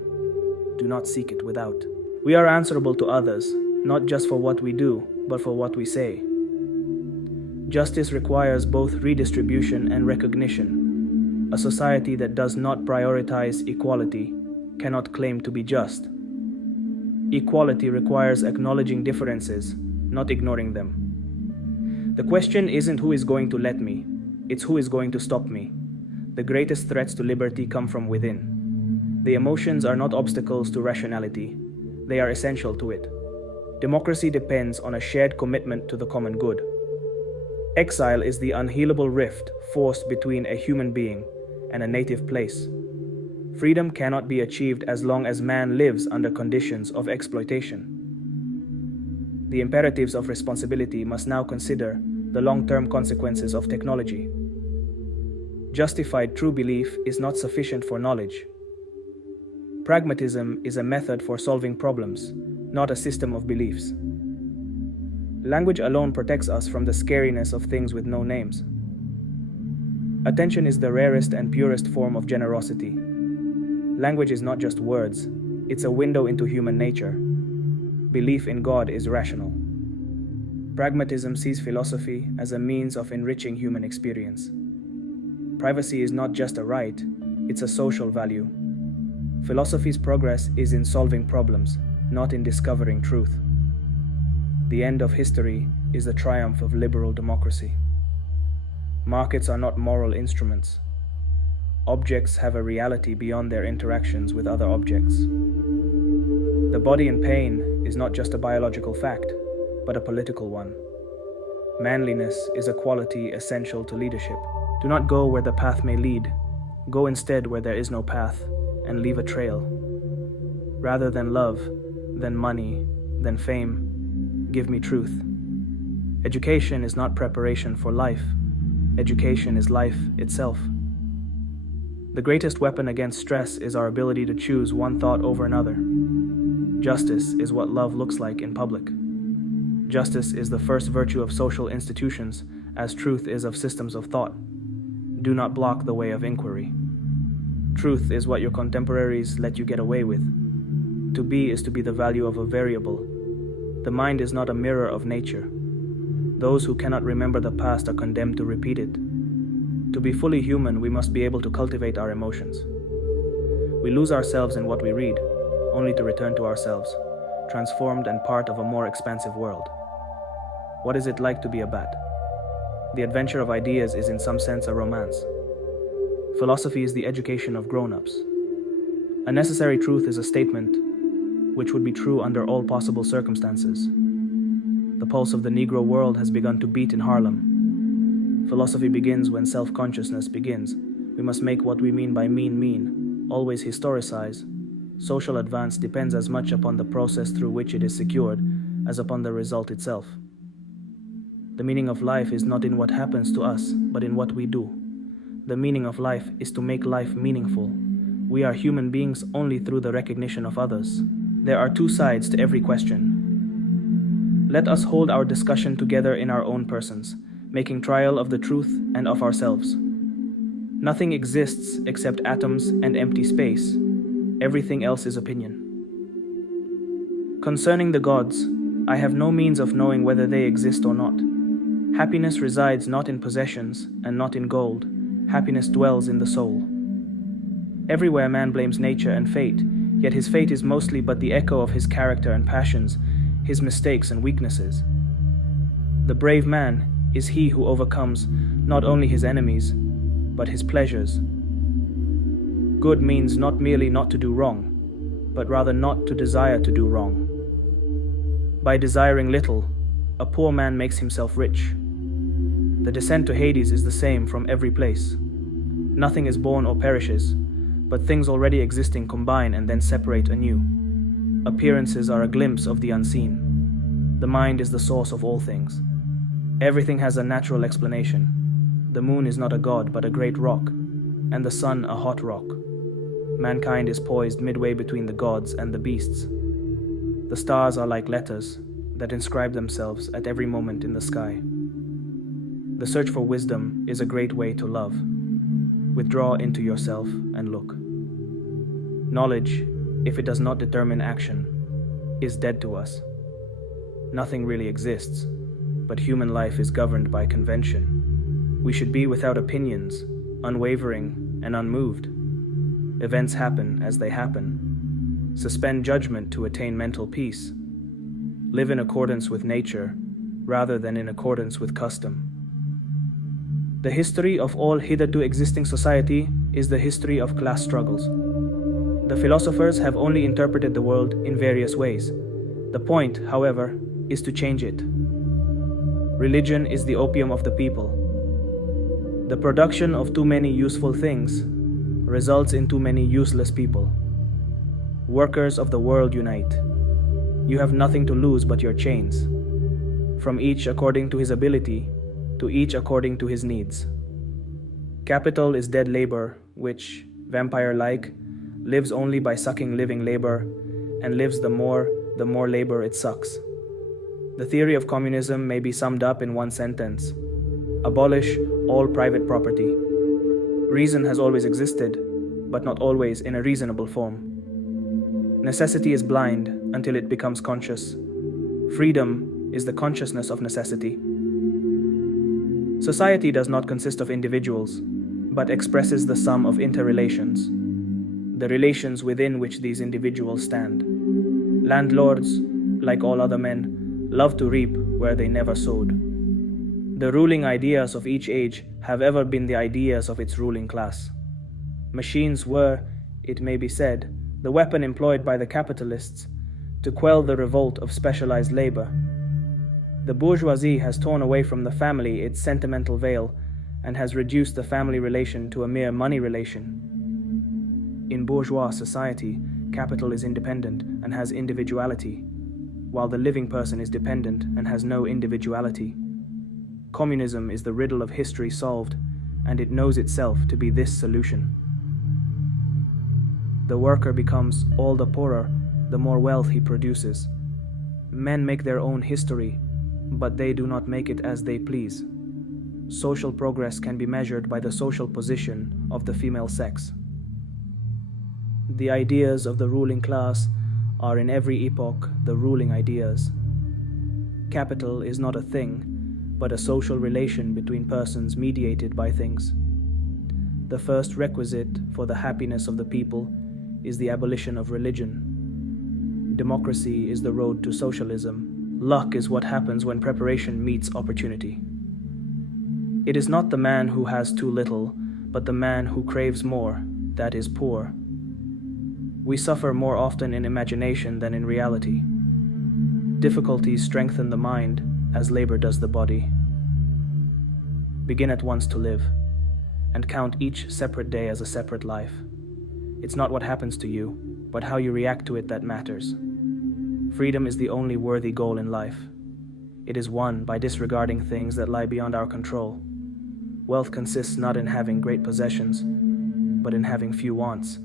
Do not seek it without. We are answerable to others, not just for what we do, but for what we say. Justice requires both redistribution and recognition. A society that does not prioritize equality cannot claim to be just. Equality requires acknowledging differences, not ignoring them. The question isn't who is going to let me, it's who is going to stop me. The greatest threats to liberty come from within. The emotions are not obstacles to rationality, they are essential to it. Democracy depends on a shared commitment to the common good. Exile is the unhealable rift forced between a human being and a native place. Freedom cannot be achieved as long as man lives under conditions of exploitation. The imperatives of responsibility must now consider the long-term consequences of technology. Justified true belief is not sufficient for knowledge. Pragmatism is a method for solving problems, not a system of beliefs. Language alone protects us from the scariness of things with no names. Attention is the rarest and purest form of generosity. Language is not just words, it's a window into human nature. Belief in God is rational. Pragmatism sees philosophy as a means of enriching human experience. Privacy is not just a right, it's a social value. Philosophy's progress is in solving problems, not in discovering truth. The end of history is the triumph of liberal democracy. Markets are not moral instruments. Objects have a reality beyond their interactions with other objects. The body in pain is not just a biological fact, but a political one. Manliness is a quality essential to leadership. Do not go where the path may lead. Go instead where there is no path, and leave a trail. Rather than love, than money, than fame, give me truth. Education is not preparation for life. Education is life itself. The greatest weapon against stress is our ability to choose one thought over another. Justice is what love looks like in public. Justice is the first virtue of social institutions, as truth is of systems of thought. Do not block the way of inquiry. Truth is what your contemporaries let you get away with. To be is to be the value of a variable. The mind is not a mirror of nature. Those who cannot remember the past are condemned to repeat it. To be fully human, we must be able to cultivate our emotions. We lose ourselves in what we read, only to return to ourselves, transformed and part of a more expansive world. What is it like to be a bat? The adventure of ideas is in some sense a romance. Philosophy is the education of grown-ups. A necessary truth is a statement which would be true under all possible circumstances. The pulse of the Negro world has begun to beat in Harlem. Philosophy begins when self-consciousness begins. We must make what we mean by mean, always historicize. Social advance depends as much upon the process through which it is secured as upon the result itself. The meaning of life is not in what happens to us, but in what we do. The meaning of life is to make life meaningful. We are human beings only through the recognition of others. There are two sides to every question. Let us hold our discussion together in our own persons, making trial of the truth and of ourselves. Nothing exists except atoms and empty space. Everything else is opinion. Concerning the gods, I have no means of knowing whether they exist or not. Happiness resides not in possessions and not in gold. Happiness dwells in the soul. Everywhere man blames nature and fate, yet his fate is mostly but the echo of his character and passions, his mistakes and weaknesses. The brave man is he who overcomes not only his enemies, but his pleasures. Good means not merely not to do wrong, but rather not to desire to do wrong. By desiring little, a poor man makes himself rich. The descent to Hades is the same from every place. Nothing is born or perishes, but things already existing combine and then separate anew. Appearances are a glimpse of the unseen. The mind is the source of all things. Everything has a natural explanation. The moon is not a god but a great rock, and the sun a hot rock. Mankind is poised midway between the gods and the beasts. The stars are like letters that inscribe themselves at every moment in the sky. The search for wisdom is a great way to love. Withdraw into yourself and look. Knowledge, if it does not determine action, is dead to us. Nothing really exists, but human life is governed by convention. We should be without opinions, unwavering and unmoved. Events happen as they happen. Suspend judgment to attain mental peace. Live in accordance with nature, rather than in accordance with custom. The history of all hitherto existing society is the history of class struggles. The philosophers have only interpreted the world in various ways. The point, however, is to change it. Religion is the opium of the people. The production of too many useful things results in too many useless people. Workers of the world unite. You have nothing to lose but your chains, from each according to his ability, to each according to his needs. Capital is dead labor, which, vampire-like, lives only by sucking living labor, and lives the more labor it sucks. The theory of communism may be summed up in one sentence: abolish all private property. Reason has always existed, but not always in a reasonable form. Necessity is blind until it becomes conscious. Freedom is the consciousness of necessity. Society does not consist of individuals, but expresses the sum of interrelations, the relations within which these individuals stand. Landlords, like all other men, love to reap where they never sowed. The ruling ideas of each age have ever been the ideas of its ruling class. Machines were, it may be said, the weapon employed by the capitalists to quell the revolt of specialized labor. The bourgeoisie has torn away from the family its sentimental veil and has reduced the family relation to a mere money relation. In bourgeois society, capital is independent and has individuality, while the living person is dependent and has no individuality. Communism is the riddle of history solved, and it knows itself to be this solution. The worker becomes all the poorer the more wealth he produces. Men make their own history, but they do not make it as they please. Social progress can be measured by the social position of the female sex. The ideas of the ruling class are in every epoch the ruling ideas. Capital is not a thing, but a social relation between persons mediated by things. The first requisite for the happiness of the people is the abolition of religion. Democracy is the road to socialism. Luck is what happens when preparation meets opportunity. It is not the man who has too little, but the man who craves more, that is poor. We suffer more often in imagination than in reality. Difficulties strengthen the mind as labor does the body. Begin at once to live, and count each separate day as a separate life. It's not what happens to you, but how you react to it that matters. Freedom is the only worthy goal in life. It is won by disregarding things that lie beyond our control. Wealth consists not in having great possessions, but in having few wants.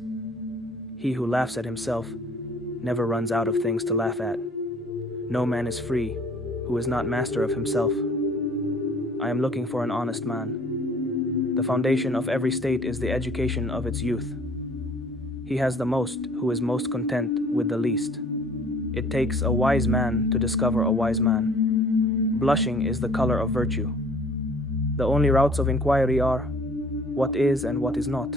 He who laughs at himself never runs out of things to laugh at. No man is free who is not master of himself. I am looking for an honest man. The foundation of every state is the education of its youth. He has the most who is most content with the least. It takes a wise man to discover a wise man. Blushing is the color of virtue. The only routes of inquiry are what is and what is not,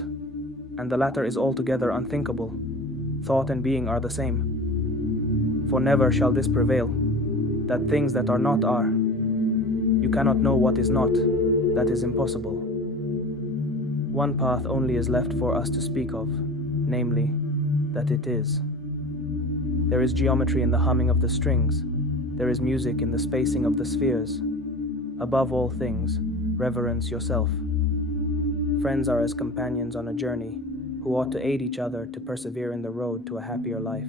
and the latter is altogether unthinkable. Thought and being are the same. For never shall this prevail, that things that are not are. You cannot know what is not, that is impossible. One path only is left for us to speak of, namely, that it is. There is geometry in the humming of the strings. There is music in the spacing of the spheres. Above all things, reverence yourself. Friends are as companions on a journey, who ought to aid each other to persevere in the road to a happier life.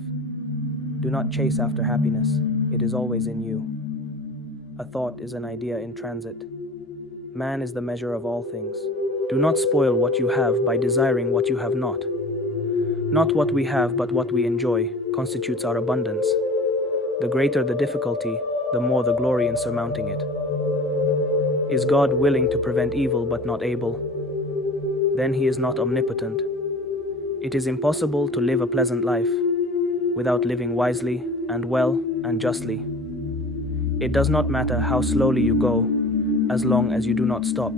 Do not chase after happiness, it is always in you. A thought is an idea in transit. Man is the measure of all things. Do not spoil what you have by desiring what you have not. Not what we have, but what we enjoy, constitutes our abundance. The greater the difficulty, the more the glory in surmounting it. Is God willing to prevent evil but not able? Then he is not omnipotent. It is impossible to live a pleasant life without living wisely and well and justly. It does not matter how slowly you go, as long as you do not stop.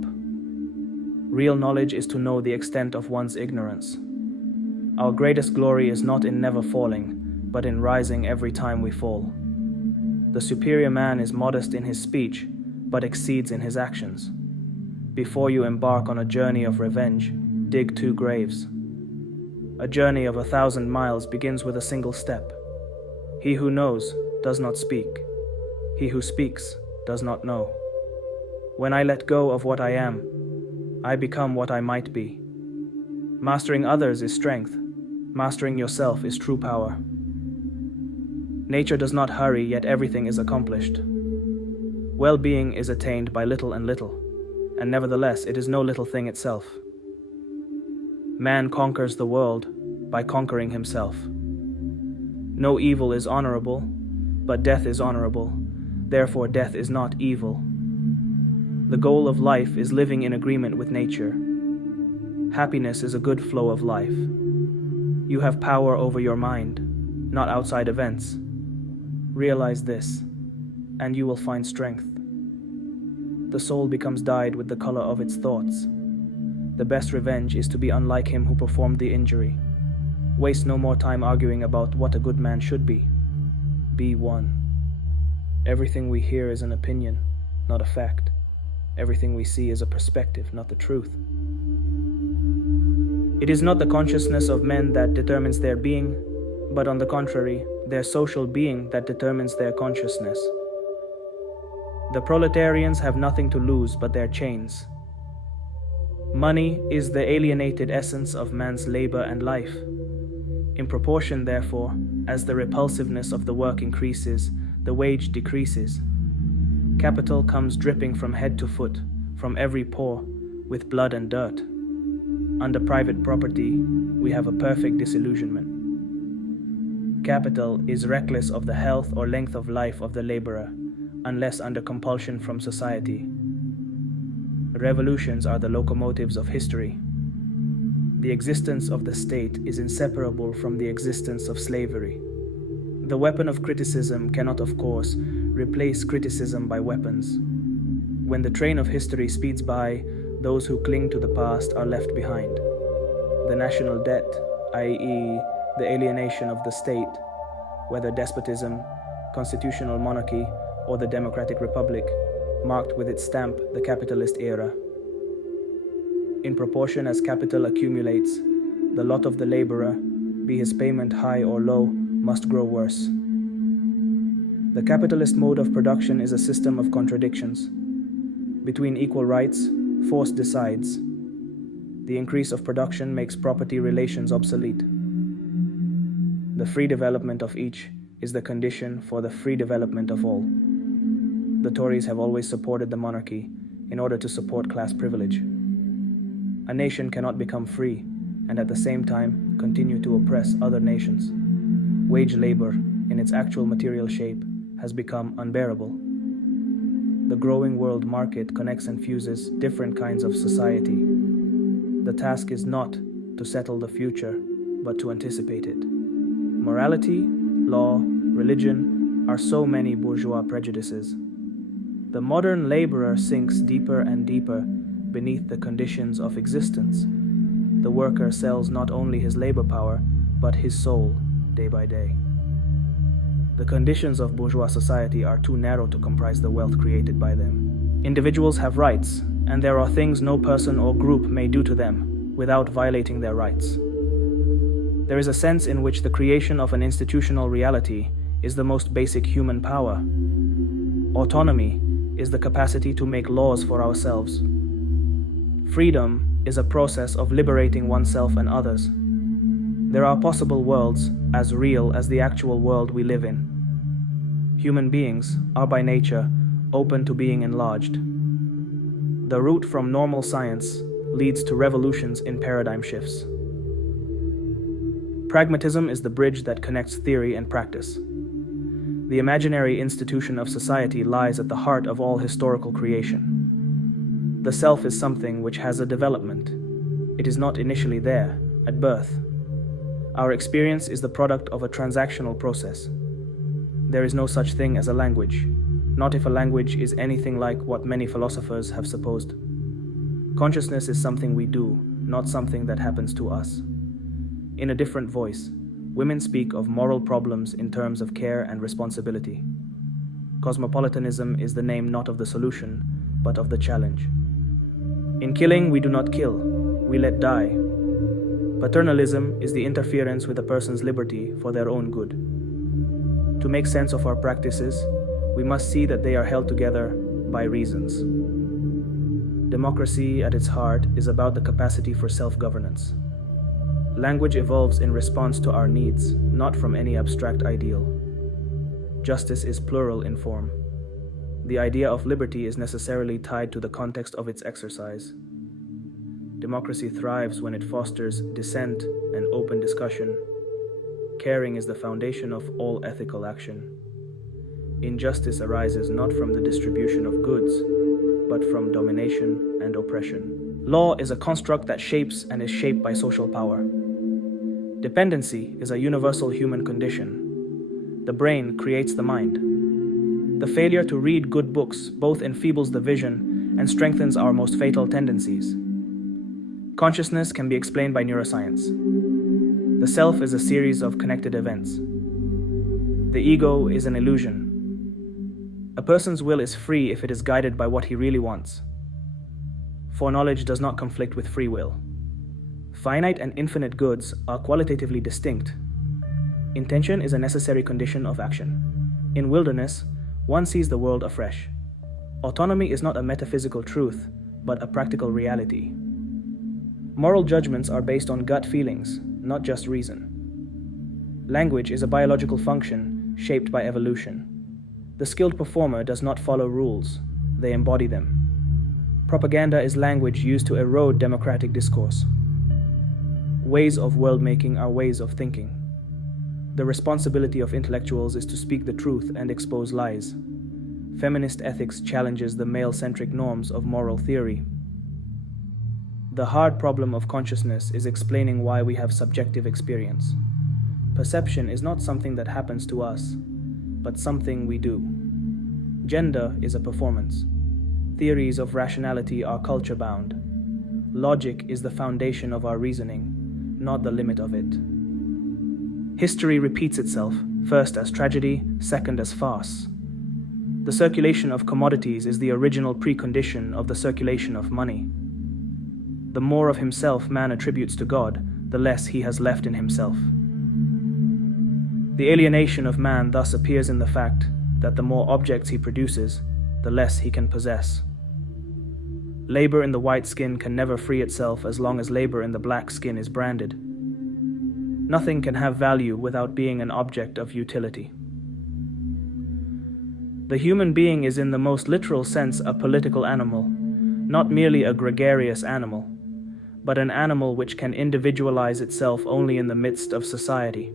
Real knowledge is to know the extent of one's ignorance. Our greatest glory is not in never falling, but in rising every time we fall. The superior man is modest in his speech, but exceeds in his actions. Before you embark on a journey of revenge, dig 2 graves. A journey of 1,000 miles begins with a single step. He who knows does not speak. He who speaks does not know. When I let go of what I am, I become what I might be. Mastering others is strength. Mastering yourself is true power. Nature does not hurry, yet everything is accomplished. Well-being is attained by little and little, and nevertheless it is no little thing itself. Man conquers the world, by conquering himself. No evil is honorable, but death is honorable. Therefore, death is not evil. The goal of life is living in agreement with nature. Happiness is a good flow of life. You have power over your mind, not outside events. Realize this, and you will find strength. The soul becomes dyed with the color of its thoughts. The best revenge is to be unlike him who performed the injury. Waste no more time arguing about what a good man should be. Be one. Everything we hear is an opinion, not a fact. Everything we see is a perspective, not the truth. It is not the consciousness of men that determines their being, but on the contrary, their social being that determines their consciousness. The proletarians have nothing to lose but their chains. Money is the alienated essence of man's labor and life. In proportion, therefore, as the repulsiveness of the work increases, the wage decreases. Capital comes dripping from head to foot, from every pore, with blood and dirt. Under private property, we have a perfect disillusionment. Capital is reckless of the health or length of life of the laborer, unless under compulsion from society. Revolutions are the locomotives of history. The existence of the state is inseparable from the existence of slavery. The weapon of criticism cannot, of course, replace criticism by weapons. When the train of history speeds by, those who cling to the past are left behind. The national debt, i.e., the alienation of the state, whether despotism, constitutional monarchy, or the democratic republic, marked with its stamp the capitalist era. In proportion as capital accumulates, the lot of the laborer, be his payment high or low, must grow worse. The capitalist mode of production is a system of contradictions. Between equal rights, force decides. The increase of production makes property relations obsolete. The free development of each is the condition for the free development of all. The Tories have always supported the monarchy in order to support class privilege. A nation cannot become free and at the same time continue to oppress other nations. Wage labor, in its actual material shape, has become unbearable. The growing world market connects and fuses different kinds of society. The task is not to settle the future, but to anticipate it. Morality, law, religion are so many bourgeois prejudices. The modern laborer sinks deeper and deeper beneath the conditions of existence. The worker sells not only his labor power, but his soul, day by day. The conditions of bourgeois society are too narrow to comprise the wealth created by them. Individuals have rights, and there are things no person or group may do to them without violating their rights. There is a sense in which the creation of an institutional reality is the most basic human power. Autonomy is the capacity to make laws for ourselves. Freedom is a process of liberating oneself and others. There are possible worlds as real as the actual world we live in. Human beings are by nature open to being enlarged. The route from normal science leads to revolutions in paradigm shifts. Pragmatism is the bridge that connects theory and practice. The imaginary institution of society lies at the heart of all historical creation. The self is something which has a development. It is not initially there, at birth. Our experience is the product of a transactional process. There is no such thing as a language, not if a language is anything like what many philosophers have supposed. Consciousness is something we do, not something that happens to us. In a different voice, women speak of moral problems in terms of care and responsibility. Cosmopolitanism is the name not of the solution, but of the challenge. In killing, we do not kill, we let die. Paternalism is the interference with a person's liberty for their own good. To make sense of our practices, we must see that they are held together by reasons. Democracy, at its heart, is about the capacity for self-governance. Language evolves in response to our needs, not from any abstract ideal. Justice is plural in form. The idea of liberty is necessarily tied to the context of its exercise. Democracy thrives when it fosters dissent and open discussion. Caring is the foundation of all ethical action. Injustice arises not from the distribution of goods, but from domination and oppression. Law is a construct that shapes and is shaped by social power. Dependency is a universal human condition. The brain creates the mind. The failure to read good books both enfeebles the vision and strengthens our most fatal tendencies. Consciousness can be explained by neuroscience. The self is a series of connected events. The ego is an illusion. A person's will is free if it is guided by what he really wants. Foreknowledge does not conflict with free will. Finite and infinite goods are qualitatively distinct. Intention is a necessary condition of action. In wilderness, one sees the world afresh. Autonomy is not a metaphysical truth, but a practical reality. Moral judgments are based on gut feelings, not just reason. Language is a biological function shaped by evolution. The skilled performer does not follow rules, they embody them. Propaganda is language used to erode democratic discourse. Ways of world-making are ways of thinking. The responsibility of intellectuals is to speak the truth and expose lies. Feminist ethics challenges the male-centric norms of moral theory. The hard problem of consciousness is explaining why we have subjective experience. Perception is not something that happens to us, but something we do. Gender is a performance. Theories of rationality are culture-bound. Logic is the foundation of our reasoning, not the limit of it. History repeats itself, first as tragedy, second as farce. The circulation of commodities is the original precondition of the circulation of money. The more of himself man attributes to God, the less he has left in himself. The alienation of man thus appears in the fact that the more objects he produces, the less he can possess. Labor in the white skin can never free itself as long as labor in the black skin is branded. Nothing can have value without being an object of utility. The human being is in the most literal sense a political animal, not merely a gregarious animal, but an animal which can individualize itself only in the midst of society.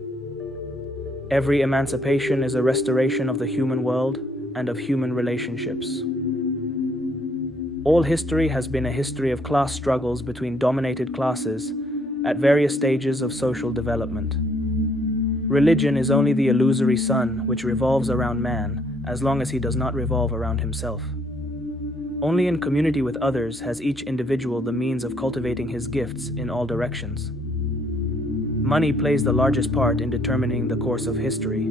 Every emancipation is a restoration of the human world and of human relationships. All history has been a history of class struggles between dominated classes at various stages of social development. Religion is only the illusory sun which revolves around man as long as he does not revolve around himself. Only in community with others has each individual the means of cultivating his gifts in all directions. Money plays the largest part in determining the course of history.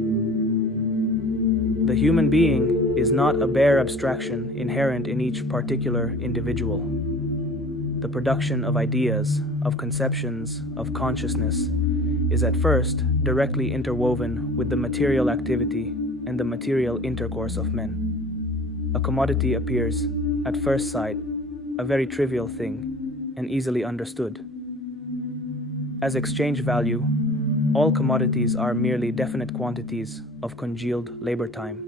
The human being is not a bare abstraction inherent in each particular individual. The production of ideas, of conceptions, of consciousness is at first directly interwoven with the material activity and the material intercourse of men. A commodity appears, at first sight, a very trivial thing and easily understood. As exchange value, all commodities are merely definite quantities of congealed labor time.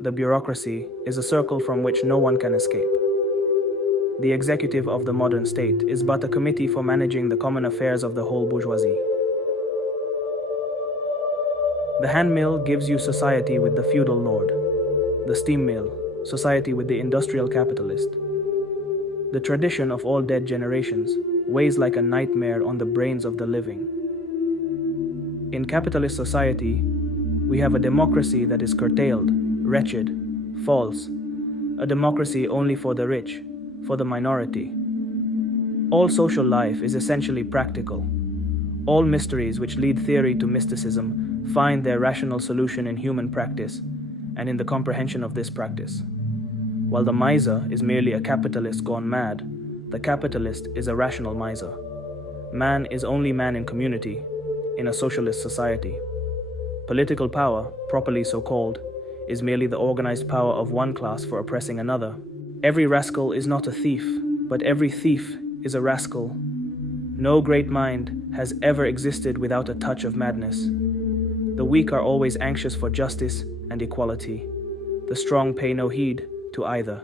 The bureaucracy is a circle from which no one can escape. The executive of the modern state is but a committee for managing the common affairs of the whole bourgeoisie. The hand mill gives you society with the feudal lord. The steam mill, society with the industrial capitalist. The tradition of all dead generations weighs like a nightmare on the brains of the living. In capitalist society, we have a democracy that is curtailed, wretched, false, a democracy only for the rich, for the minority. All social life is essentially practical. All mysteries which lead theory to mysticism find their rational solution in human practice and in the comprehension of this practice. While the miser is merely a capitalist gone mad, the capitalist is a rational miser. Man is only man in community, in a socialist society. Political power, properly so called, is merely the organized power of one class for oppressing another. Every rascal is not a thief, but every thief is a rascal. No great mind has ever existed without a touch of madness. The weak are always anxious for justice and equality. The strong pay no heed to either.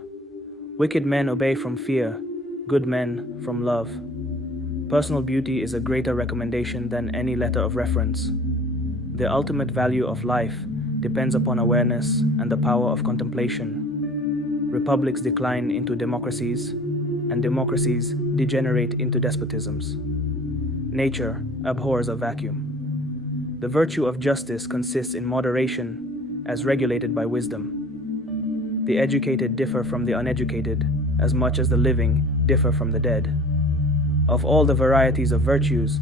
Wicked men obey from fear. good men from love. Personal beauty is a greater recommendation than any letter of reference. The ultimate value of life depends upon awareness and the power of contemplation. Republics decline into democracies, and democracies degenerate into despotisms. Nature abhors a vacuum. The virtue of justice consists in moderation as regulated by wisdom. The educated differ from the uneducated as much as the living differ from the dead. Of all the varieties of virtues,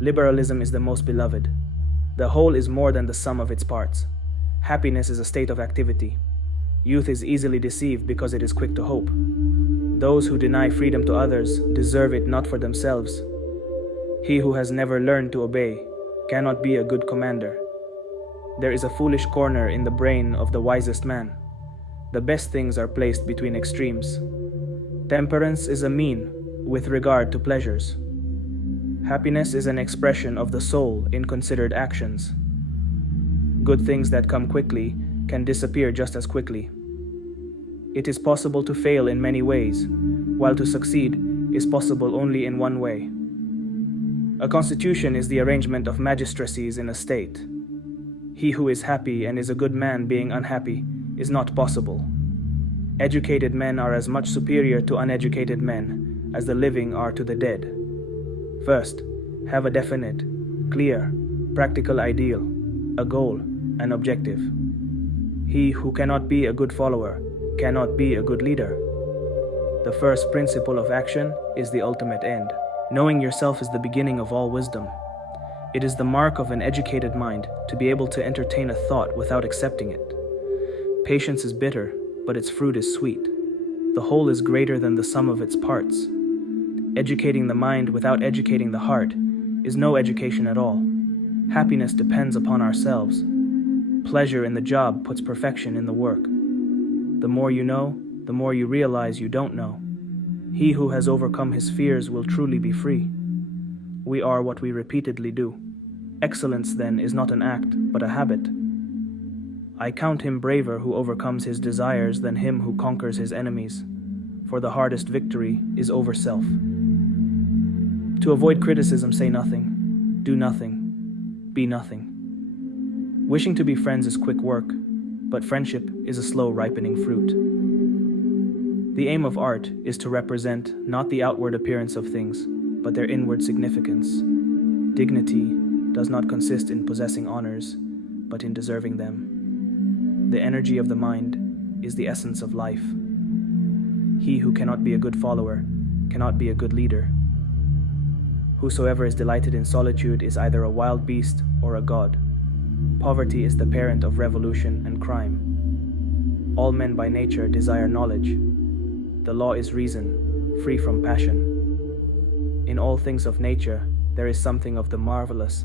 liberalism is the most beloved. The whole is more than the sum of its parts. Happiness is a state of activity. Youth is easily deceived because it is quick to hope. Those who deny freedom to others deserve it not for themselves. He who has never learned to obey cannot be a good commander. There is a foolish corner in the brain of the wisest man. The best things are placed between extremes. Temperance is a mean with regard to pleasures. Happiness is an expression of the soul in considered actions. Good things that come quickly can disappear just as quickly. It is possible to fail in many ways, while to succeed is possible only in one way. A constitution is the arrangement of magistracies in a state. He who is happy and is a good man being unhappy is not possible. Educated men are as much superior to uneducated men as the living are to the dead. First, have a definite, clear, practical ideal, a goal, an objective. He who cannot be a good follower cannot be a good leader. The first principle of action is the ultimate end. Knowing yourself is the beginning of all wisdom. It is the mark of an educated mind to be able to entertain a thought without accepting it. Patience is bitter, but its fruit is sweet. The whole is greater than the sum of its parts. Educating the mind without educating the heart is no education at all. Happiness depends upon ourselves. Pleasure in the job puts perfection in the work. The more you know, the more you realize you don't know. He who has overcome his fears will truly be free. We are what we repeatedly do. Excellence, then, is not an act, but a habit. I count him braver who overcomes his desires than him who conquers his enemies, for the hardest victory is over self. To avoid criticism, say nothing, do nothing, be nothing. Wishing to be friends is quick work, but friendship is a slow ripening fruit. The aim of art is to represent not the outward appearance of things, but their inward significance. Dignity does not consist in possessing honors, but in deserving them. The energy of the mind is the essence of life. He who cannot be a good follower cannot be a good leader. Whosoever is delighted in solitude is either a wild beast or a god. Poverty is the parent of revolution and crime. All men by nature desire knowledge. The law is reason, free from passion. In all things of nature, there is something of the marvelous.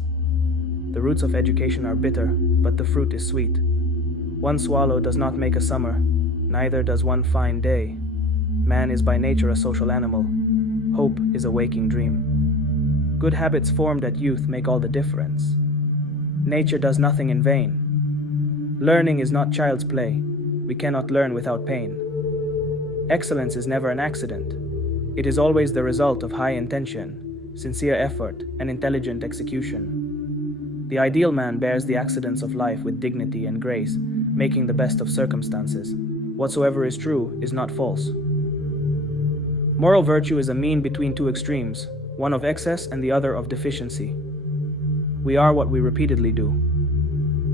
The roots of education are bitter, but the fruit is sweet. One swallow does not make a summer, neither does one fine day. Man is by nature a social animal. Hope is a waking dream. Good habits formed at youth make all the difference. Nature does nothing in vain. Learning is not child's play. We cannot learn without pain. Excellence is never an accident. It is always the result of high intention, sincere effort, and intelligent execution. The ideal man bears the accidents of life with dignity and grace, making the best of circumstances. Whatsoever is true is not false. Moral virtue is a mean between two extremes, one of excess and the other of deficiency. We are what we repeatedly do.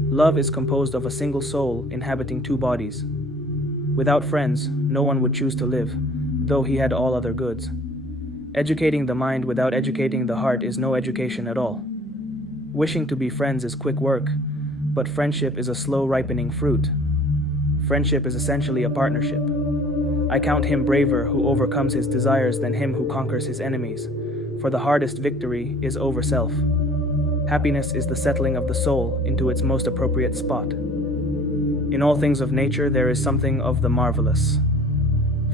Love is composed of a single soul inhabiting two bodies. Without friends, no one would choose to live, though he had all other goods. Educating the mind without educating the heart is no education at all. Wishing to be friends is quick work, but friendship is a slow ripening fruit. Friendship is essentially a partnership. I count him braver who overcomes his desires than him who conquers his enemies, for the hardest victory is over self. Happiness is the settling of the soul into its most appropriate spot. In all things of nature there is something of the marvelous.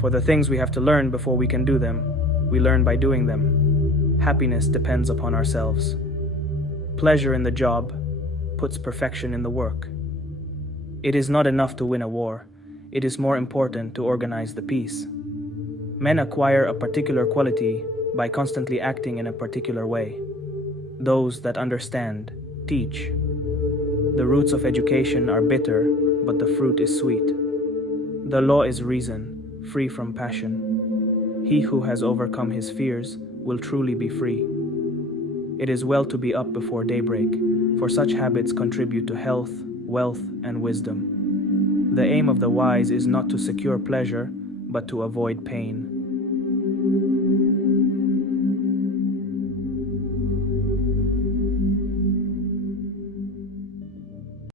For the things we have to learn before we can do them, we learn by doing them. Happiness depends upon ourselves. Pleasure in the job puts perfection in the work. It is not enough to win a war. It is more important to organize the peace. Men acquire a particular quality by constantly acting in a particular way. Those that understand teach. The roots of education are bitter, but the fruit is sweet. The law is reason, free from passion. He who has overcome his fears will truly be free. It is well to be up before daybreak, for such habits contribute to health, wealth, and wisdom. The aim of the wise is not to secure pleasure, but to avoid pain.